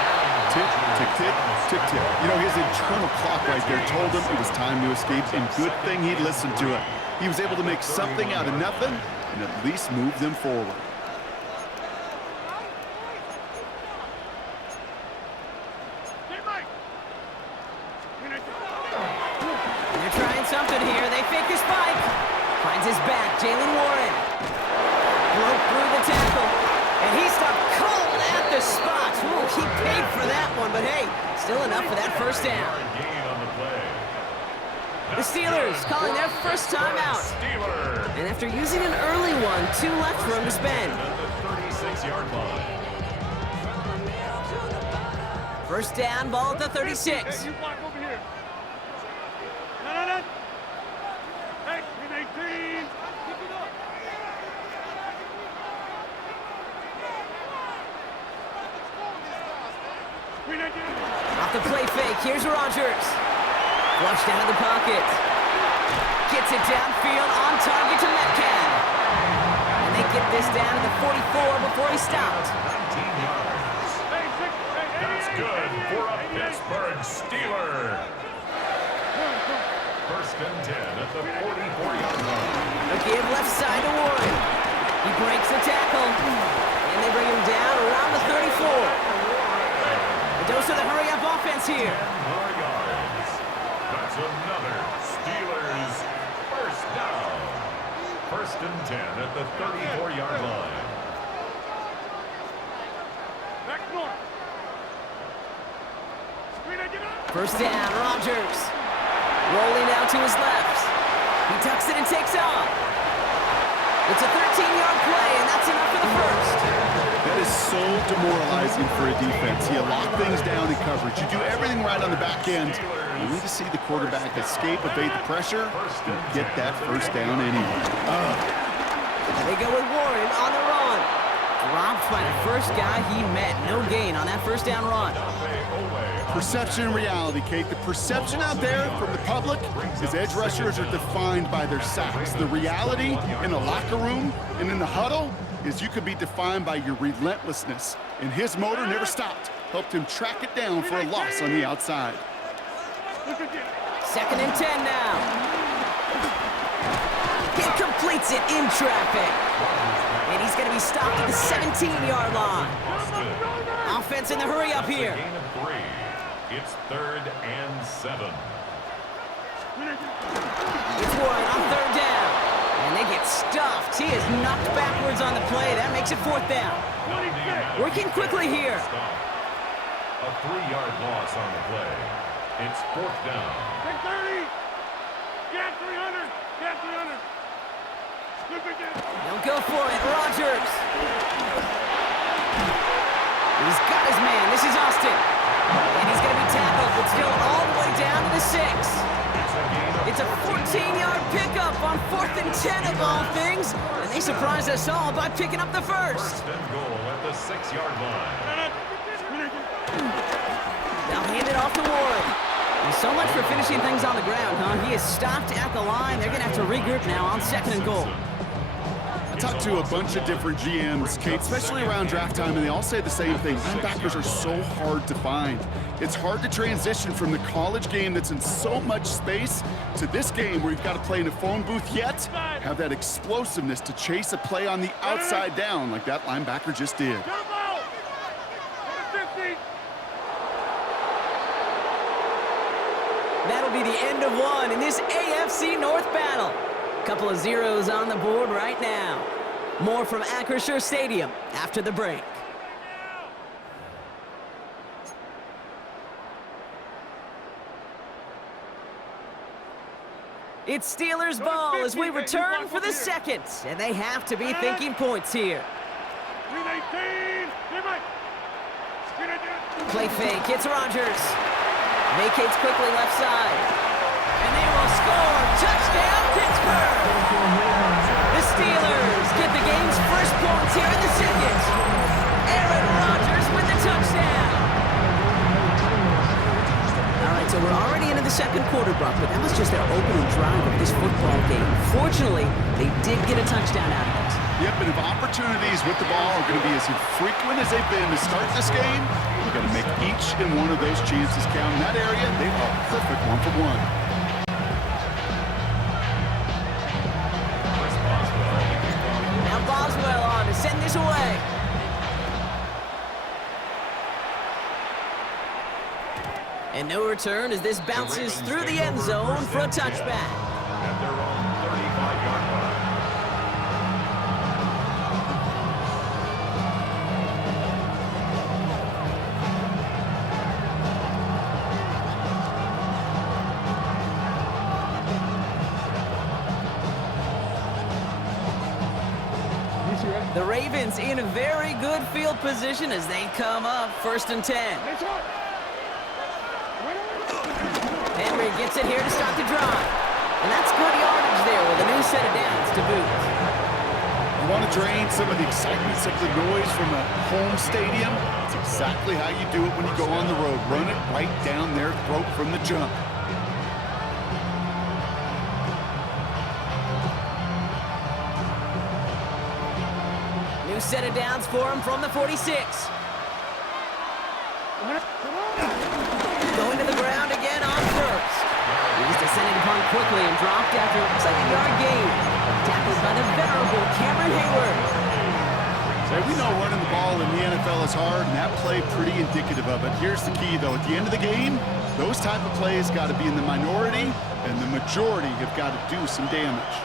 Tick, tick, tick, tick, tick. You know, his internal clock right there told him it was time to escape, and good thing he listened to it. He was able to make something out of nothing and at least move them forward. They're trying something here. They fake the spike. Finds his back, Jalen Warren. Broke through the tackle. And he stopped cold at the spot. Ooh, he paid for that one, but hey, still enough for that first down. The Steelers calling their first time out. And after using an early one, 2 left for him to spend. At the 36-yard line. First down, ball at the 36. Hey, you block over here. No. Hey, 18. Off the play fake, here's Rodgers. Flushed out of the pocket. Gets it downfield, on target to Metcalf. And they get this down to the 44 before he stopped. 19 yards. That's good for a Pittsburgh Steeler. First and 10 at the 44-yard line. A give left side to Warren. He breaks the tackle. And they bring him down around the 34. A dose of the hurry-up offense here. 10 more yards. That's another Steelers first down. First and 10 at the 34-yard line. First down, Rodgers. Rolling out to his left. He tucks it and takes off. It's a 13-yard play, and that's enough for the first. That is so demoralizing for a defense. You lock things down in coverage. You do everything right on the back end. You need to see the quarterback escape, evade the pressure, and get that first down anyway. They go with Warren on the run. Dropped by the first guy he met. No gain on that first down run. Perception and reality, Kate. The perception out there from the public is edge rushers are defined by their sacks. The reality in the locker room and in the huddle is you can be defined by your relentlessness, and his motor never stopped. Helped him track it down for a loss on the outside. 2nd and 10 now. He completes it in traffic. And he's going to be stopped at the 17-yard line. Offense in the hurry up here. Gain of 3. It's 3rd and 7. It's Warren on 3rd down. And they get stuffed. He is knocked backwards on the play. That makes it 4th down. Working quickly here. A 3-yard loss on the play. It's 4th down. 30. Get 300. Get 300. They'll go for it. Rodgers. He's got his man. This is Austin. And he's going to be tackled, but still all the way down to the 6. It's a 14-yard pickup on 4th and 10 of all things. And they surprised us all by picking up the first. 1st and goal at the 6-yard line. They'll hand it off to Warren. And so much for finishing things on the ground, huh? He is stopped at the line. They're going to have to regroup now on 2nd and goal. I talked to a bunch of different GMs, Kate, especially around draft time, and they all say the same thing. Linebackers are so hard to find. It's hard to transition from the college game that's in so much space to this game where you've got to play in a phone booth, yet have that explosiveness to chase a play on the outside down like that linebacker just did. That'll be the end of one in this AFC North battle. Couple of zeros on the board right now. More from Acrisure Stadium after the break. It's Steelers ball as we return for the second, and they have to be thinking points here. Play fake, it's Rodgers. Vacates quickly left side. And they will score. Touchdown, Pittsburgh! The Steelers get the game's first points here in the second. Aaron Rodgers with the touchdown. All right, so we're already into the second quarter, Brock, but that was just their opening drive of this football game. Fortunately, they did get a touchdown out of it. Yep, and if opportunities with the ball are going to be as infrequent as they've been to start this game, you've got to make each and one of those chances count. In that area, they are perfect 1-for-1. Now Boswell on to send this away. And no return as this bounces through the end zone for a touchback. At their own 35-yard line. The Ravens in a very good field position as they come up 1st and 10. Henry gets it here to start the drive. And that's good yardage there with a new set of downs to boot. You want to drain some of the excitement, some of the noise from a home stadium? It's exactly how you do it when you go on the road. Run it right down their throat from the jump. New set of downs for him from the 46. Going to the ground again on 1st. He's descended upon quickly and dropped after it looks like a yard gain. Tackled by the venerable Cameron Hayward. So we know running the ball in the NFL is hard, and that play pretty indicative of it. Here's the key, though. At the end of the game, those type of plays got to be in the minority, and the majority have got to do some damage.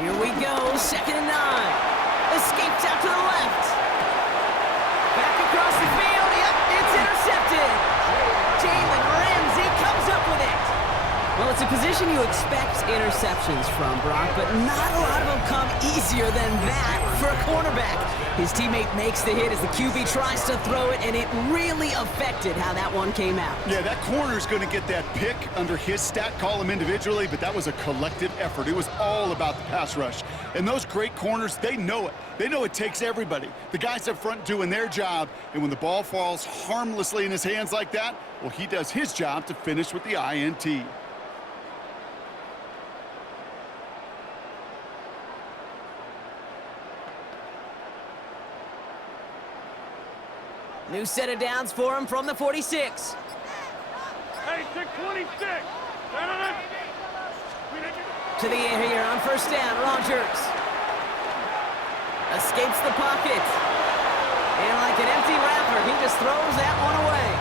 Here we go, 2nd and 9. Escapes out to the left. Back across the field, yep, it's intercepted. Jalen Ramsey comes up with it. Well, it's a position you expect interceptions from, Brock, but not a lot of them come easier than that for a cornerback. His teammate makes the hit as the QB tries to throw it, and it really affected how that one came out. Yeah, that corner's going to get that pick under his stat column individually, but that was a collective effort. It was all about the pass rush. And those great corners, they know it. They know it takes everybody. The guys up front doing their job, and when the ball falls harmlessly in his hands like that, well, he does his job to finish with the INT. New set of downs for him from the 46. Hey, 626. To the air here on first down, Rodgers. Escapes the pocket. And like an empty wrapper, he just throws that one away.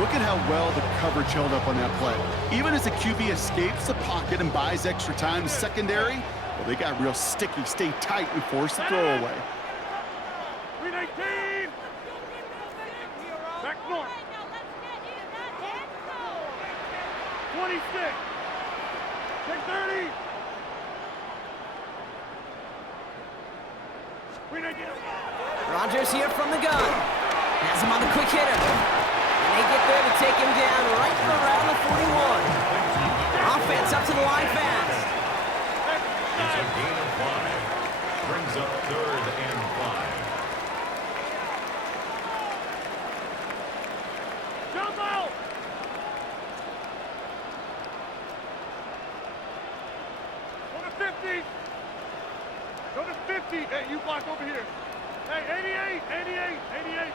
Look at how well the coverage held up on that play. Even as the QB escapes the pocket and buys extra time, secondary, well, they got real sticky, stay tight, and force the throwaway. 319. Back north. 26. 630. 319. Rodgers here from the gun. Has him on the quick hitter. And they get there to take him down right around the 41. Offense up to the line fast. It's a gain of 5. Brings up 3rd and 5. Jump out. Go to 50. Go to 50. Hey, you block over here. Hey, 88, 88, 88.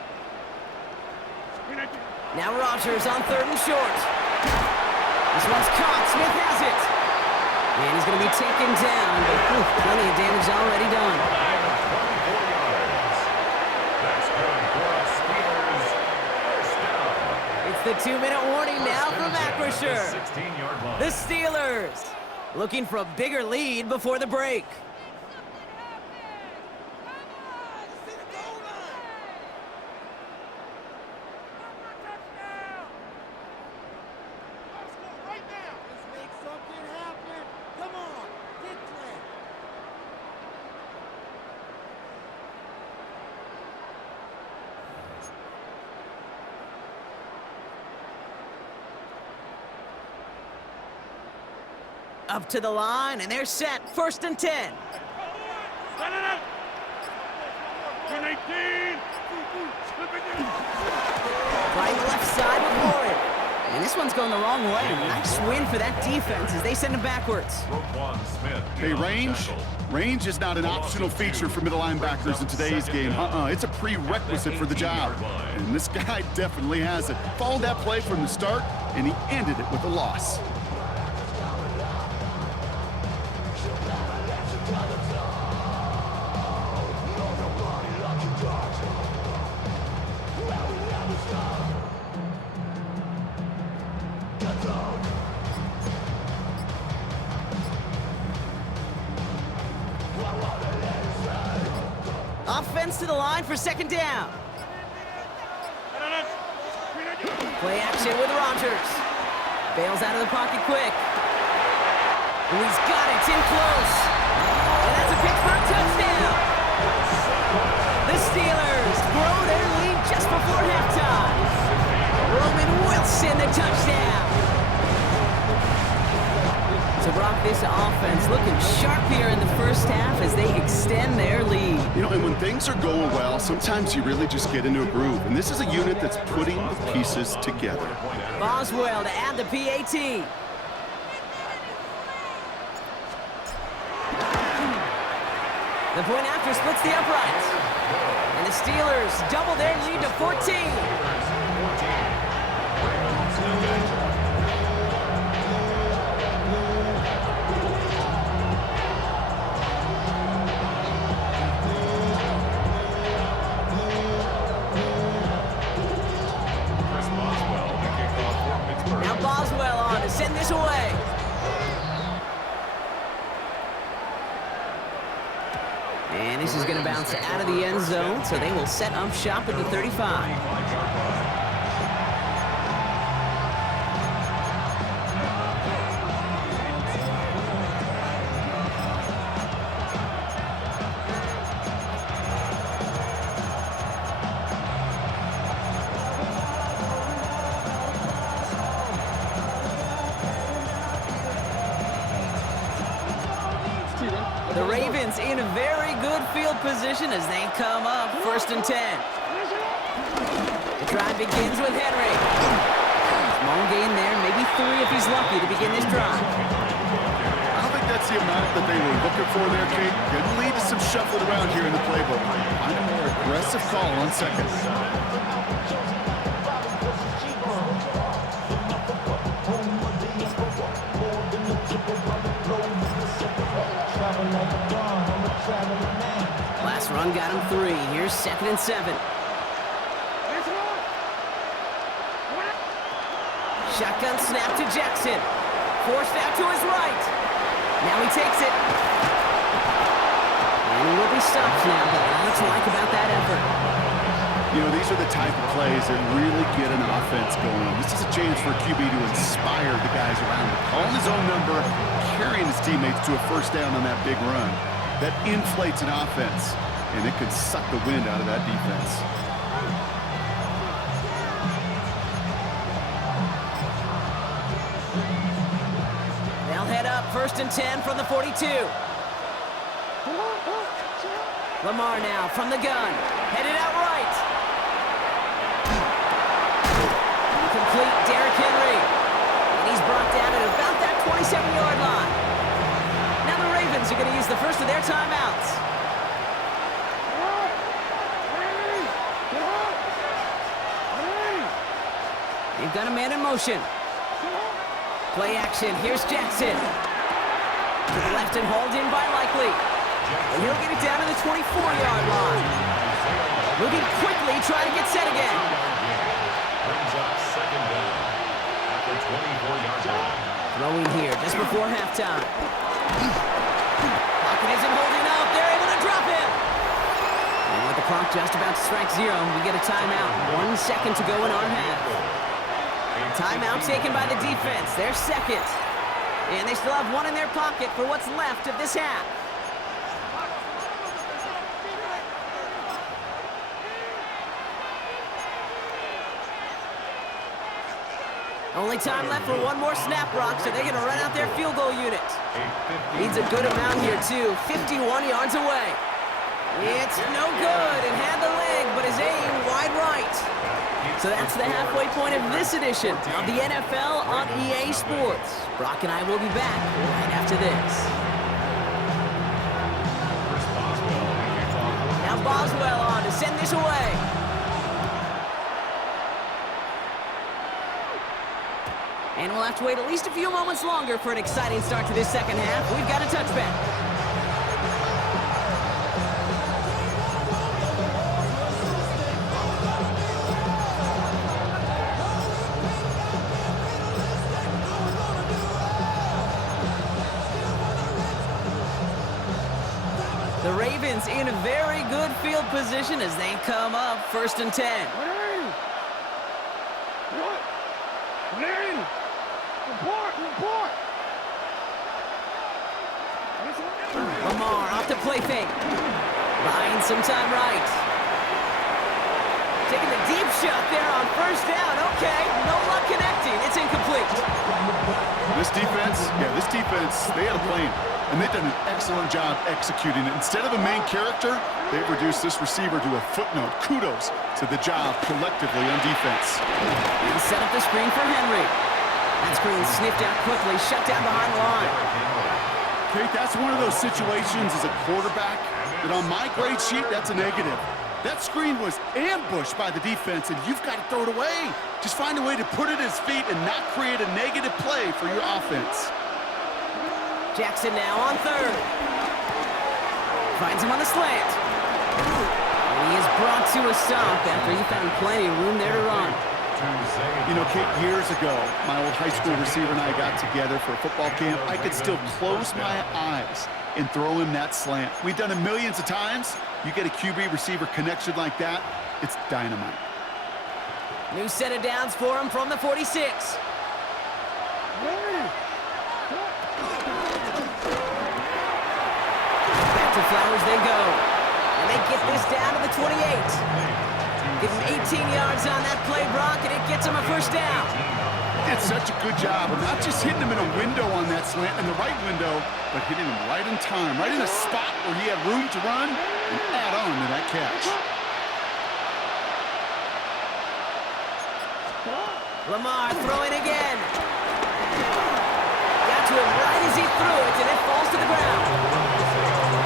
319. Now Rodgers on 3rd and short. This one's caught. Smith has it. And he's going to be taken down, but plenty of damage already done. 24 yards. That's good for a Steelers first down. It's the 2-minute warning now from Acrisure. 16-yard line. The Steelers looking for a bigger lead before the break. Up to the line, and they're set. 1st and 10. 319. Right left side with Warren. And this one's going the wrong way. Nice win for that defense as they send him backwards. Roquan Smith. Hey, range? tackle. Range is not an optional feature for middle linebackers in today's game. It's a prerequisite for the job. And this guy definitely has it. Followed that play from the start, and he ended it with a loss. Offense to the line for 2nd down. Play action with Rodgers. Bails out of the pocket quick. And he's got it in close. And that's a pick for a touchdown. The Steelers grow their lead just before halftime. Roman Wilson, the touchdown. So Brock, this offense looking sharp here in the first half as they extend their lead. You know, and when things are going well, sometimes you really just get into a groove. And this is a unit that's putting the pieces together. Boswell to add the PAT. The point after splits the uprights. And the Steelers double their lead to 14. Now Boswell on to send this away. And this is going to bounce out of the end zone, so they will set up shop at the 35. The Ravens in a very good field position as they come up 1st and 10. The drive begins with Henry. Small gain there, maybe 3 if he's lucky to begin this drive. I don't think that's the amount that they were looking for there, Kate. Could lead to some shuffling around here in the playbook. Find a more aggressive call on second. Last run got him 3. Here's 2nd and 7. Shotgun snap to Jackson. Forced out to his right. Now he takes it. And he will be stopped now, but not to like about that effort. You know, these are the type of plays that really get an offense going. This is a chance for QB to inspire the guys around him. Calling his own number, carrying his teammates to a first down on that big run. That inflates an offense, and it could suck the wind out of that defense. They'll head up 1st and 10 from the 42. Lamar now from the gun. Headed out right. Complete Derrick Henry. And he's brought down at about that 27-yard line. Now the Ravens are going to use the first of their timeouts. They've got a man in motion. Play action. Here's Jackson. To the left and hauled in by Likely. And he'll get it down to the 24-yard line. Moving quickly, trying to get set again. Brings up 2nd down at the 24-yard line. Throwing here just before halftime. Pocket isn't holding up. They're able to drop him. And with the clock just about to strike 0, we get a timeout. 1 second to go in our half. Timeout taken by the defense. Their second. And they still have 1 in their pocket for what's left of this half. Only time left for 1 more snap, Brock, so they're going to run out their field goal unit. Needs a good amount here, too. 51 yards away. It's no good. It had the leg, but his aim wide right. So that's the halfway point of this edition of the NFL on EA Sports. Brock and I will be back right after this. Now Boswell on to send this away. And we'll have to wait at least a few moments longer for an exciting start to this second half. We've got a touchback. The Ravens in a very good field position as they come up 1st and 10. What? Larry! Report! Lamar off the play fake. Buying some time right. Taking the deep shot there on 1st down. Okay, no luck connecting. It's incomplete. This defense, they had a plan. And they've done an excellent job executing it. Instead of a main character, they've reduced this receiver to a footnote. Kudos to the job collectively on defense. And set up the screen for Henry. That screen sniffed out quickly, shut down behind the line. Kate, that's one of those situations as a quarterback that on my grade sheet, that's a negative. That screen was ambushed by the defense, and you've got to throw it away. Just find a way to put it at his feet and not create a negative play for your offense. Jackson now on 3rd. Finds him on the slant. And he is brought to a stop after he found plenty of room there to run. You know, Kate, years ago, my old high school receiver and I got together for a football camp. I could still close my eyes and throw him that slant. We've done it millions of times. You get a QB receiver connection like that, it's dynamite. New set of downs for him from the 46. Back to Flowers they go. And they get this down to the 28. Give him 18 yards on that play, Brock, and it gets him a 1st down. Did such a good job of not just hitting him in a window on that slant, in the right window, but hitting him right in time, right in a spot where he had room to run and add on to that catch. Lamar throwing again. Got to him right as he threw it, and it falls to the ground.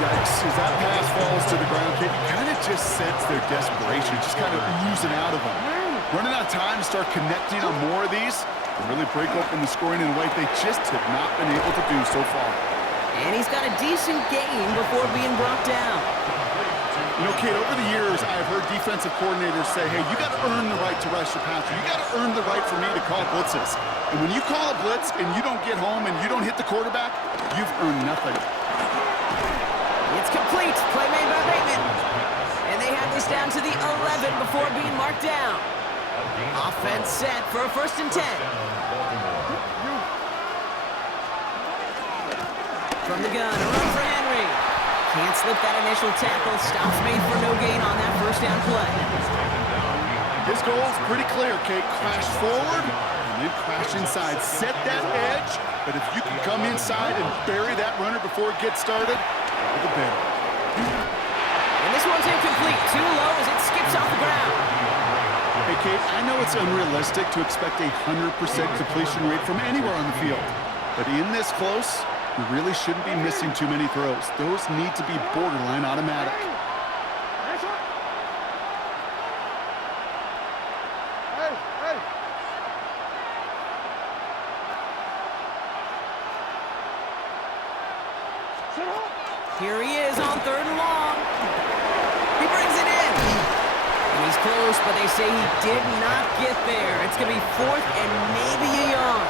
Yikes, as that pass falls to the ground, kid, you kind of just sense their desperation, just kind of oozing out of them. Running out of time to start connecting on more of these and really break open the scoring in a way they just have not been able to do so far. And he's got a decent gain before being brought down. You know, Kate, over the years, I've heard defensive coordinators say, hey, you got to earn the right to rush your passer. You got to earn the right for me to call blitzes. And when you call a blitz and you don't get home and you don't hit the quarterback, you've earned nothing. It's complete. Play made by Bateman. And they have this down to the 11 before being marked down. Offense set for a 1st and 10. From the gun, a run for Henry. Can't slip that initial tackle. Stops made for no gain on that 1st down play. His goal is pretty clear, Kate. Crash forward and then crash inside. Set that edge, but if you can come inside and bury that runner before it gets started, all the better. And this one's incomplete. Too low as it skips off the ground. Hey, Kate, I know it's unrealistic to expect a 100% completion rate from anywhere on the field, but in this close, you really shouldn't be missing too many throws. Those need to be borderline automatic. Here he is on 3rd and long. He brings it in. And he's close, but they say he did not get there. It's going to be 4th and maybe a yard.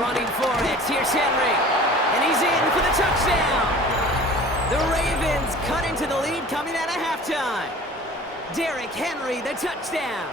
Running for it. Here's Henry. And he's in for the touchdown. The Ravens cut into the lead coming out of halftime. Derrick Henry, the touchdown.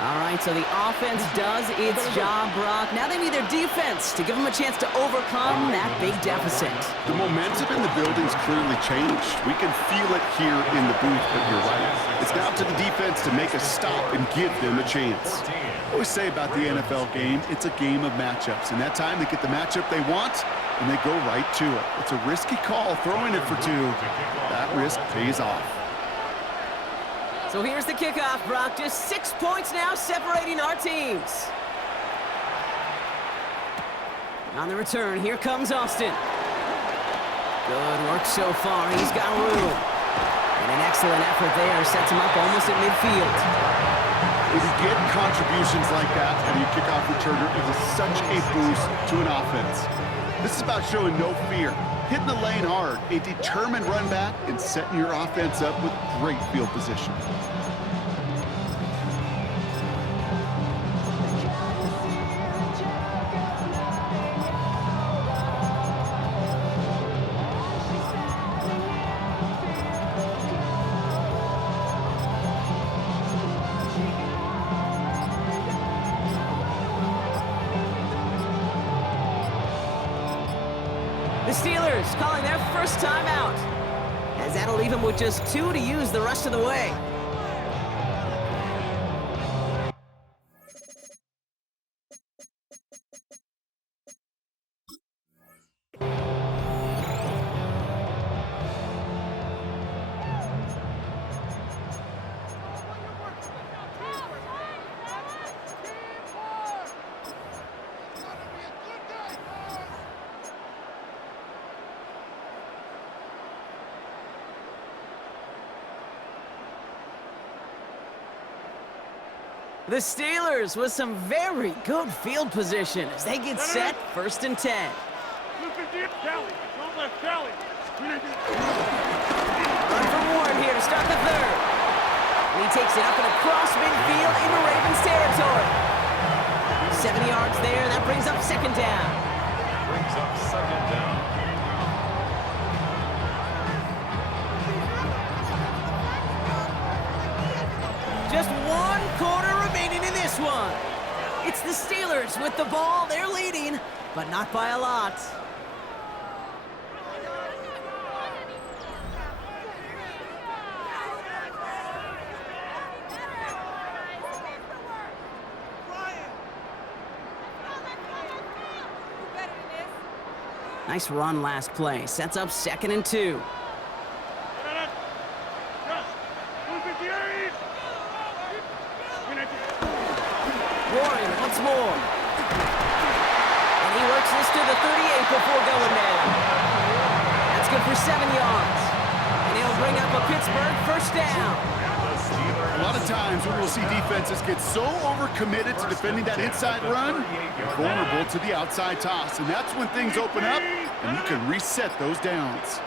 All right, so the offense does its job, Brock. Now they need their defense to give them a chance to overcome that big deficit. The momentum in the building's clearly changed. We can feel it here in the booth, but you're right. It's now to the defense to make a stop and give them a chance. I always say about the NFL game, it's a game of matchups. And that time they get the matchup they want, and they go right to it. It's a risky call throwing it for 2. That risk pays off. So here's the kickoff, Brock. Just 6 points now separating our teams. On the return, here comes Austin. Good work so far. He's got room. And an excellent effort there sets him up almost at midfield. When you get contributions like that and your kickoff returner, it is such a boost to an offense. This is about showing no fear, hitting the lane hard, a determined run back, and setting your offense up with great field position. The Steelers calling their first time out, as that'll leave them with just 2 to use the rest of the way. The Steelers with some very good field position as they get set 1st and 10. Look at deep, Kelly. Don't let Kelly. Run for Warren here to start the 3rd. And he takes it up and across midfield into Ravens territory. 7 yards there, that brings up 2nd down. Brings up 2nd down. Just 1 quarter remaining in this one. It's the Steelers with the ball. They're leading, but not by a lot. Nice run last play. Sets up 2nd and 2. Warren once more. And he works this to the 38 before going down. That's good for 7 yards. And he'll bring up a Pittsburgh first down. A lot of times when we'll see defenses get so overcommitted to defending that inside run, they're vulnerable to the outside toss. And that's when things open up, and you can reset those downs.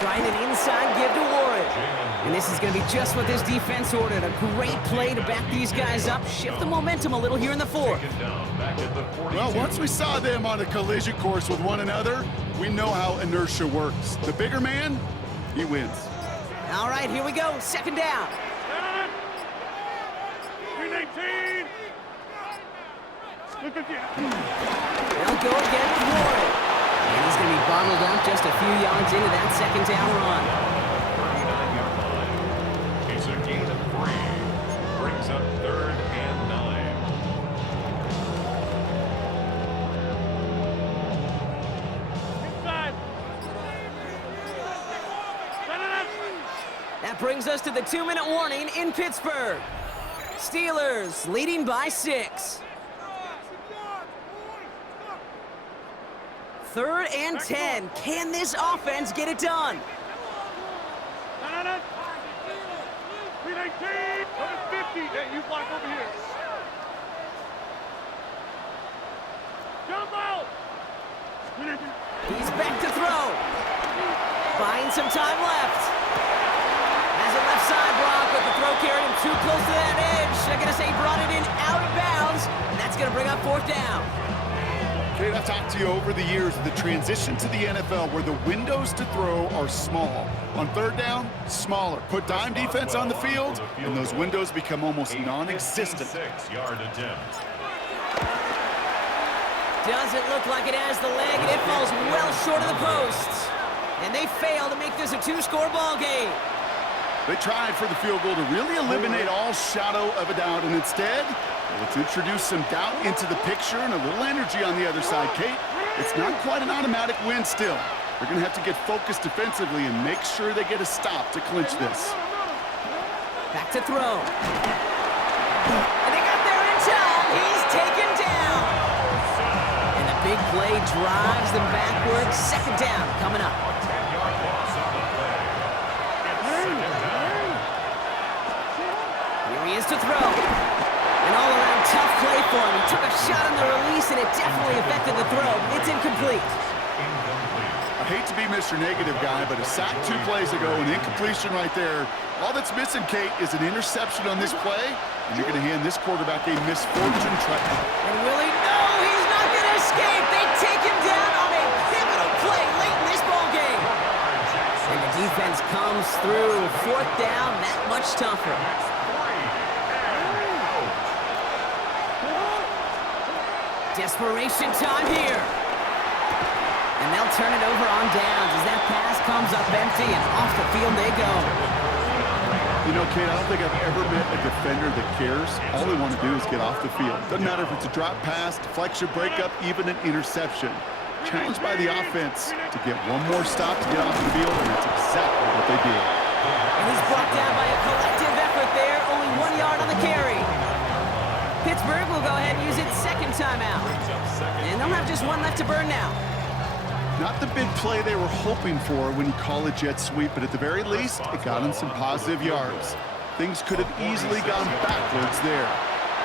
Trying an inside give to Warren. And this is going to be just what this defense ordered. A great play to back these guys up, shift the momentum a little here in the fourth. Well, once we saw them on a collision course with one another, we know how inertia works. The bigger man, he wins. All right, here we go. Second down. 319. Look at you. They'll go again with Warren. And he's going to be bottled up just a few yards into that second down run. 39-yard line. It's a gain of 3. Brings up 3rd and 9. Inside. That brings us to the 2-minute warning in Pittsburgh. Steelers leading by 6. 3rd and 10. Can this offense get it done? 319. Go to 50. Hey, you block over here. Jump out. He's back to throw. Buying some time left. Has a left side block, but the throw carried him too close to that edge. I'm going to say he brought it in out of bounds, and that's going to bring up 4th down. Kate, I've talked to you over the years of the transition to the NFL where the windows to throw are small. On 3rd down, smaller. Put dime defense on the field, and those windows become almost non-existent. 6-yard attempt. Doesn't look like it has the leg, and it falls well short of the post. And they fail to make this a 2-score ball game. They tried for the field goal to really eliminate all shadow of a doubt, and instead, let's introduce some doubt into the picture and a little energy on the other side. Kate, it's not quite an automatic win still. They're going to have to get focused defensively and make sure they get a stop to clinch this. Back to throw. And they got there in time. He's taken down. And the big play drives them backwards. 2nd down coming up. 10-yard loss on the play. It's 2nd down. Here he is to throw. An all-around tough play for him. He took a shot on the release, and it definitely affected the throw. It's incomplete. I hate to be Mr. Negative guy, but a sack 2 plays ago, an incompletion right there. All that's missing, Kate, is an interception on this play, and you're going to hand this quarterback a misfortune trap. And Willie, no, he's not going to escape. They take him down on a pivotal play late in this ball game. And the defense comes through. 4th down, that much tougher. Desperation time here. And they'll turn it over on downs as that pass comes up empty, and off the field they go. You know, Kate, I don't think I've ever met a defender that cares. All they want to do is get off the field. Doesn't matter if it's a drop pass, deflection, breakup, even an interception. Challenged by the offense to get one more stop to get off the field, and that's exactly what they did. And he's brought down by a collective effort there, only 1 yard on the carry. Pittsburgh will go ahead and use its 2nd timeout. And they'll have just 1 left to burn now. Not the big play they were hoping for when you call a jet sweep, but at the very least, it got them some positive yards. Things could have easily gone backwards there.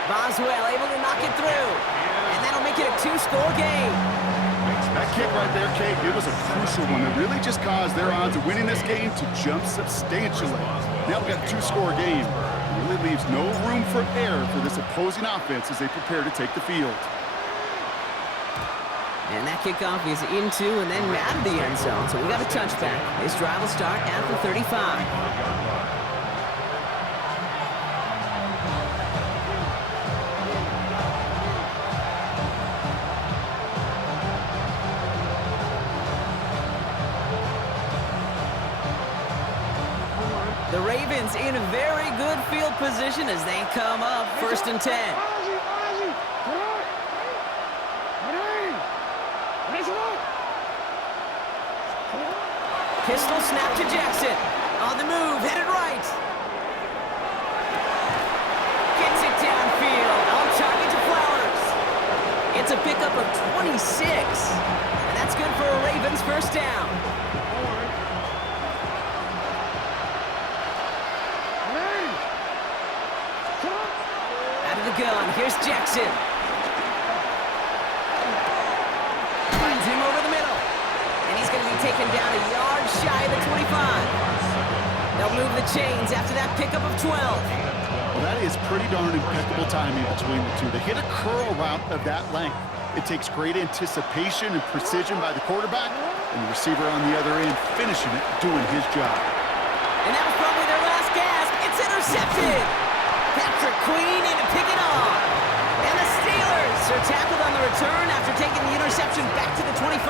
Boswell able to knock it through. And that'll make it a 2-score game. That kick right there, Kate, it was a crucial one. It really just caused their odds of winning this game to jump substantially. Now we've got a 2-score game. It really leaves no room for error for this opposing offense as they prepare to take the field. And that kickoff is into and then out of the end zone. So we got a touchback. This drive will start at the 35. The Ravens in a very good field position as they come up 1st and 10. Pistol snap to Jackson. On the move, headed right. Gets it down. pickup of 26. And that's good for a Ravens first down. Out of the gun, here's Jackson. Finds him over the middle. And he's going to be taken down a yard shy of the 25. They'll move the chains after that pickup of 12. Well, that is pretty darn impeccable timing between the two. They hit a curl route of that length. It takes great anticipation and precision by the quarterback, and the receiver on the other end finishing it, doing his job. And that was probably their last gasp. It's intercepted. Patrick Queen in to pick it off. And the Steelers are tackled on the return after taking the interception back to the 25.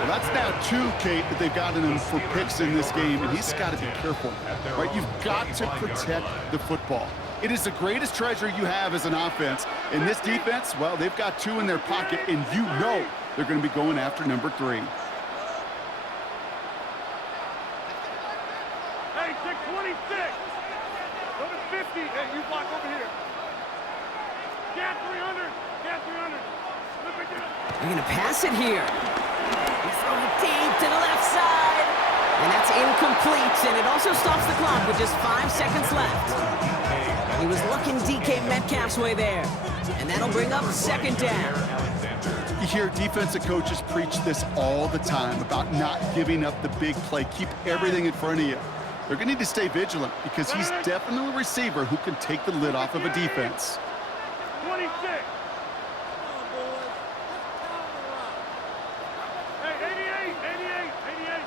Well, that's now 2, Kate, that they've gotten him for picks in this game, and he's got to be careful, right? You've got to protect the football. It is the greatest treasure you have as an offense. In this defense, well, they've got 2 in their pocket, and you know they're going to be going after number 3. Hey, 626. Go to 50. Hey, you block over here. Gas 300. Gas 300. They're going to pass it here. He's throwing deep to the left side. And that's incomplete, and it also stops the clock with just 5 seconds left. He was looking DK Metcalf's way there. And that'll bring up second down. You hear defensive coaches preach this all the time about not giving up the big play. Keep everything in front of you. They're going to need to stay vigilant because he's definitely a receiver who can take the lid off of a defense. 26. Hey, 88, 88, 88.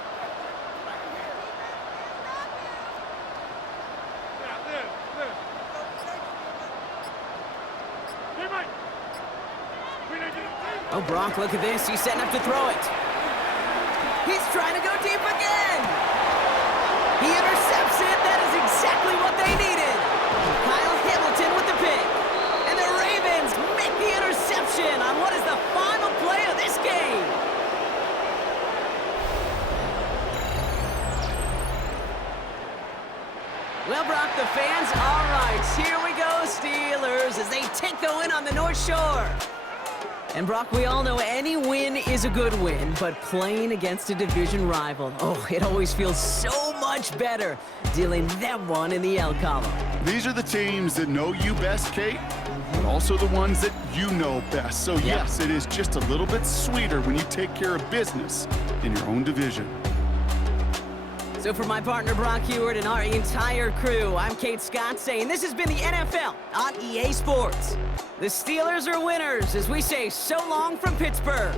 Yeah, this. Hey, Mike. Oh, Brock, look at this. He's setting up to throw it. He's trying to go deep again. He intercepts it. That is exactly what they needed. Kyle Hamilton with the pick. And the Ravens make the interception on what is the final play of this game. Well, Brock, the fans, all right. Here we go, Steelers, as they take the win on the North Shore. And Brock, we all know any win is a good win, but playing against a division rival, oh, it always feels so much better dealing them one in the L column. These are the teams that know you best, Kate, but also the ones that you know best. So yes, it is just a little bit sweeter when you take care of business in your own division. So for my partner Brock Huard and our entire crew, I'm Kate Scott saying this has been the NFL on EA Sports. The Steelers are winners as we say so long from Pittsburgh.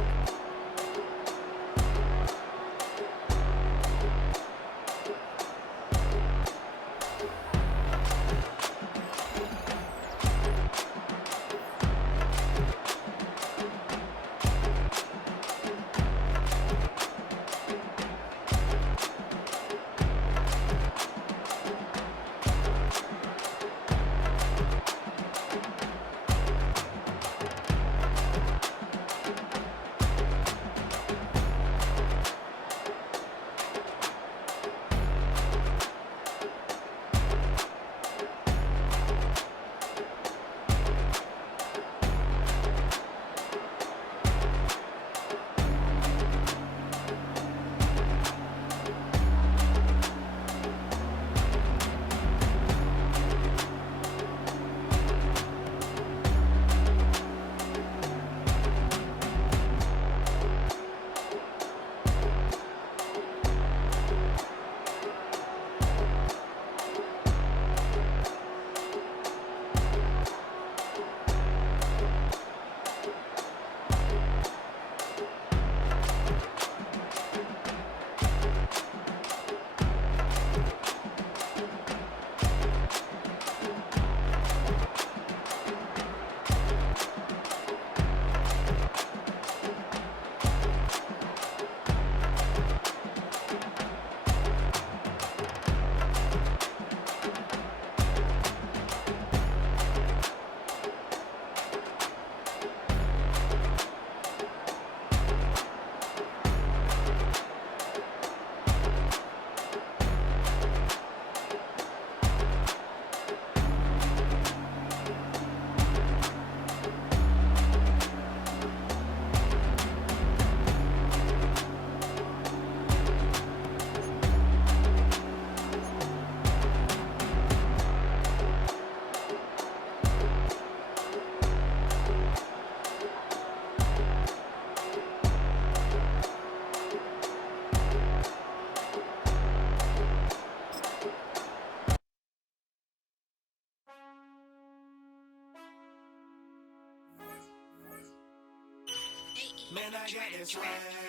Man, I got that swag.